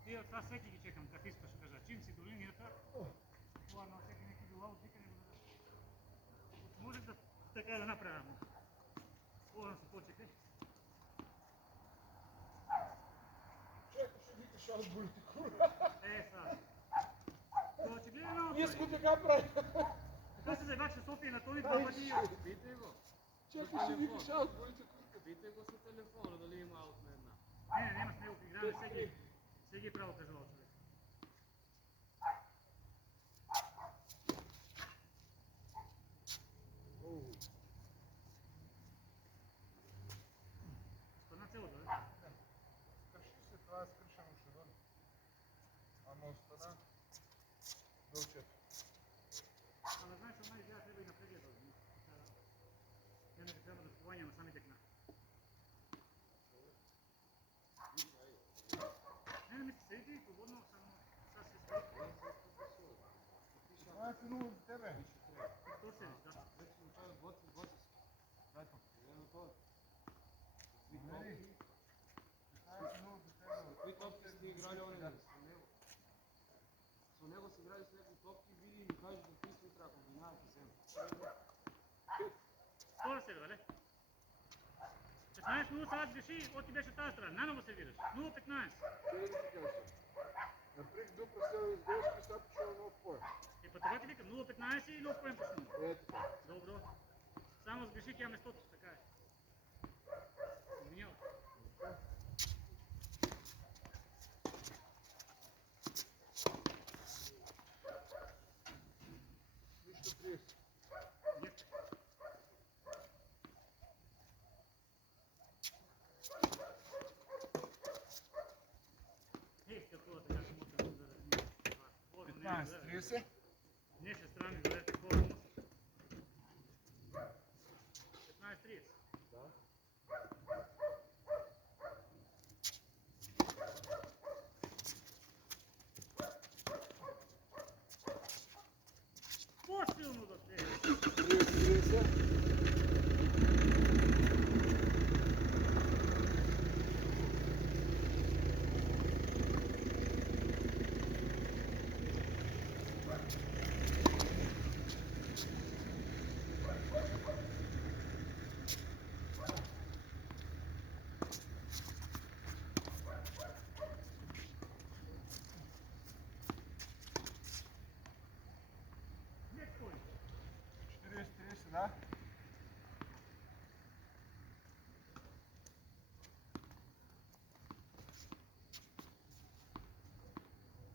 Тия това всеки ги чекам, как искаш да кажа. Чим си до линията, това на всеки неки бил аут, викане го да... Може да така да направя. Хубаво се почекай. Чакай, ще викаш аз болите кура. Са. Това очигледно е Ние така прави. така се заебах с София на този два пъти. Питай го. Чакай, ще викаш аз болите кура. Питай го с телефона, дали има аут на една. Не, няма с него играме, всеки е право казал човек. Спърна целото, бе? Скърши се, това е скършено ще вън. Ама остана дълчето. Ама знаеш, че онай сега трябва и напред да дължи. Я не трябва да скования на самите кна. Не мисля, седите и свободно, само сега се стои. Това е финува за тебе. То седиш, да. Валери, това е финува за тебе. Скоро се, вале. 15-0 сега греши, от ти беше от тази страна. Наново сервираш. 0-15. Напред до пресел изгрешки, сега пише нов поем. Па това ти викам, 0-15 и нов поем пише. Ето така. Добро. Само сгреших я местото, така е. Извинявай. Нищо 30. Нет. Ей, какво така ще му се заради. 15, 30. Не ще страни, гледайте, какво му. 15-30. Да. По-силно да те. 30. Не кой. 40, да?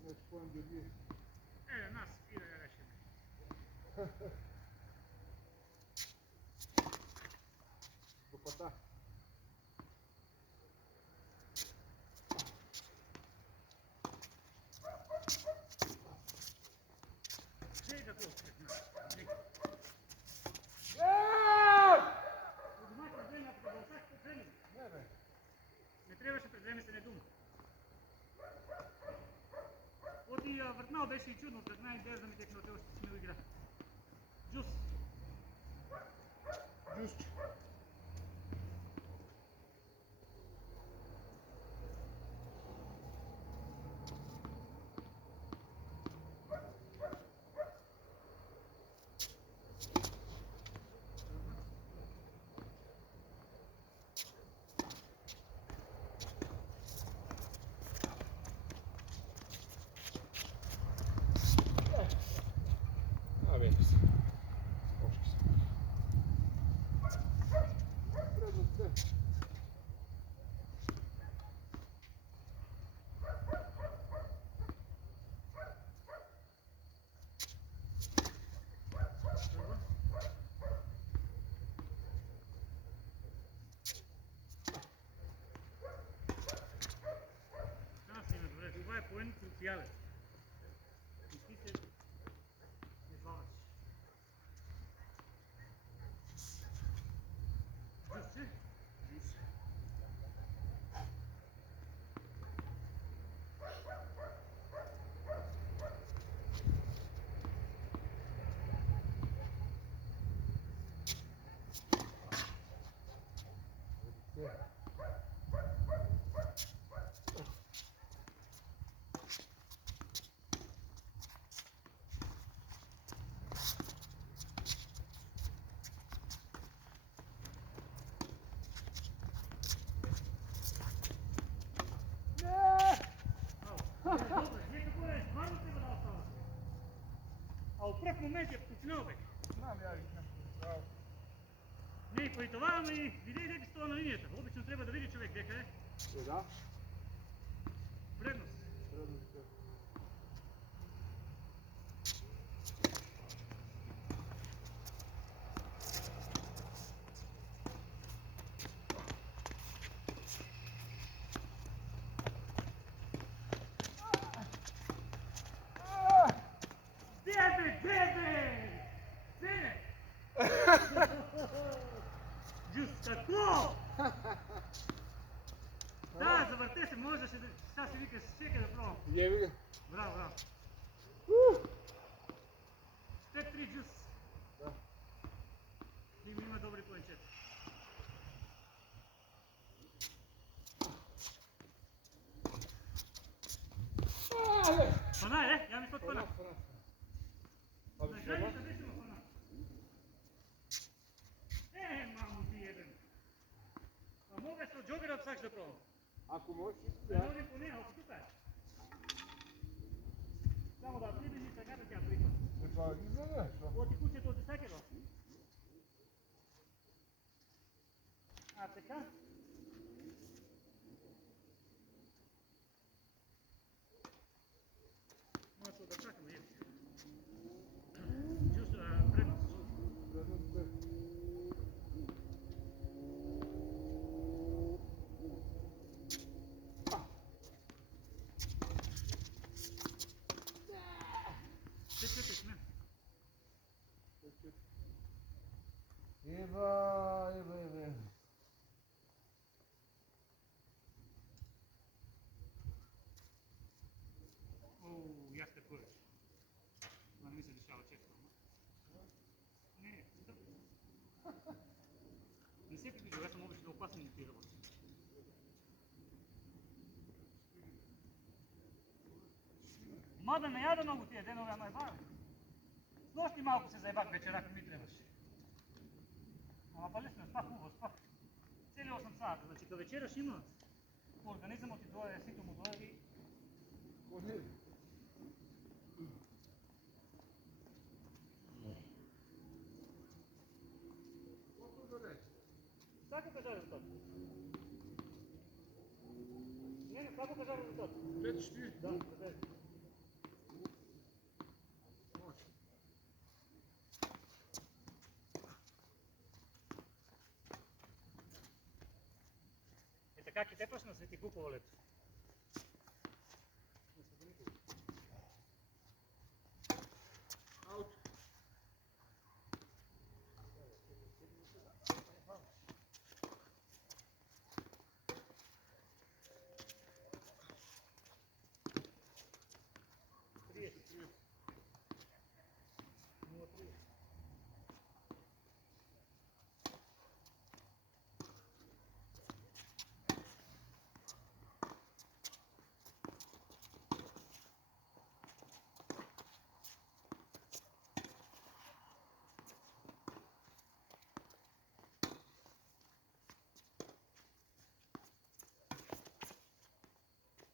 Next point of view. Нас спира я решим. Топота. Ей, какво се знае. Подумай пред време, ако бълсах пред време. Не, бе. Не трябваше пред време се не дума. Оти въртнал беше и чудно, пред мен без да ми текна, те още смил игра. Джус. Джусче. Абе, още са. Предното. Аз има добре, това е поен круциален. И ти се не баваш. Джусче? Джус. Добре, вие какво е? Варно се да остава. А в пръв момент е починал бе. Знам, я ви нещо направо. Не, па и това, ама и видей дека стоя на линията. Обично трябва да види човек дека е. Да? Предност. Предното. Джус, какво? Да, завърте се, може да ще... Сега си викаш, чекай да пробвам. Я ви. Браво, браво. 5-3 джус. Да. Има добри планчета. Фана е? Я ми под фана. Абе, На шема? граница беше на фана. джогера сакаш да пробвам. Ако можеш, Да не одим по нея, ако тук е. Само да приближи така да тя приква. това ги знаеш, що? Оти кучето от всякого. А така? Може да чакаме, е. Чувства предност. Се чепиш, не? Ева. Оу, я сте куриш. Това не ми се дешава често. Не, не се приближава, аз съм обича да опасен и ти работи. Мада не яда много тия денове, ама е бавен. С нощи малко се заебах вечера, ако ми трябваше. Ама па лесно, спах хубаво, спах. Цели 8 сата, значи като вечераш има организъмът ти дойде, сито му дойде и Ходи. Колко да рече? всяко кажа резултат. Не, всяко кажа резултат. 5-4. Да, добре. Може. Е така ки те почна Свети Купово лето.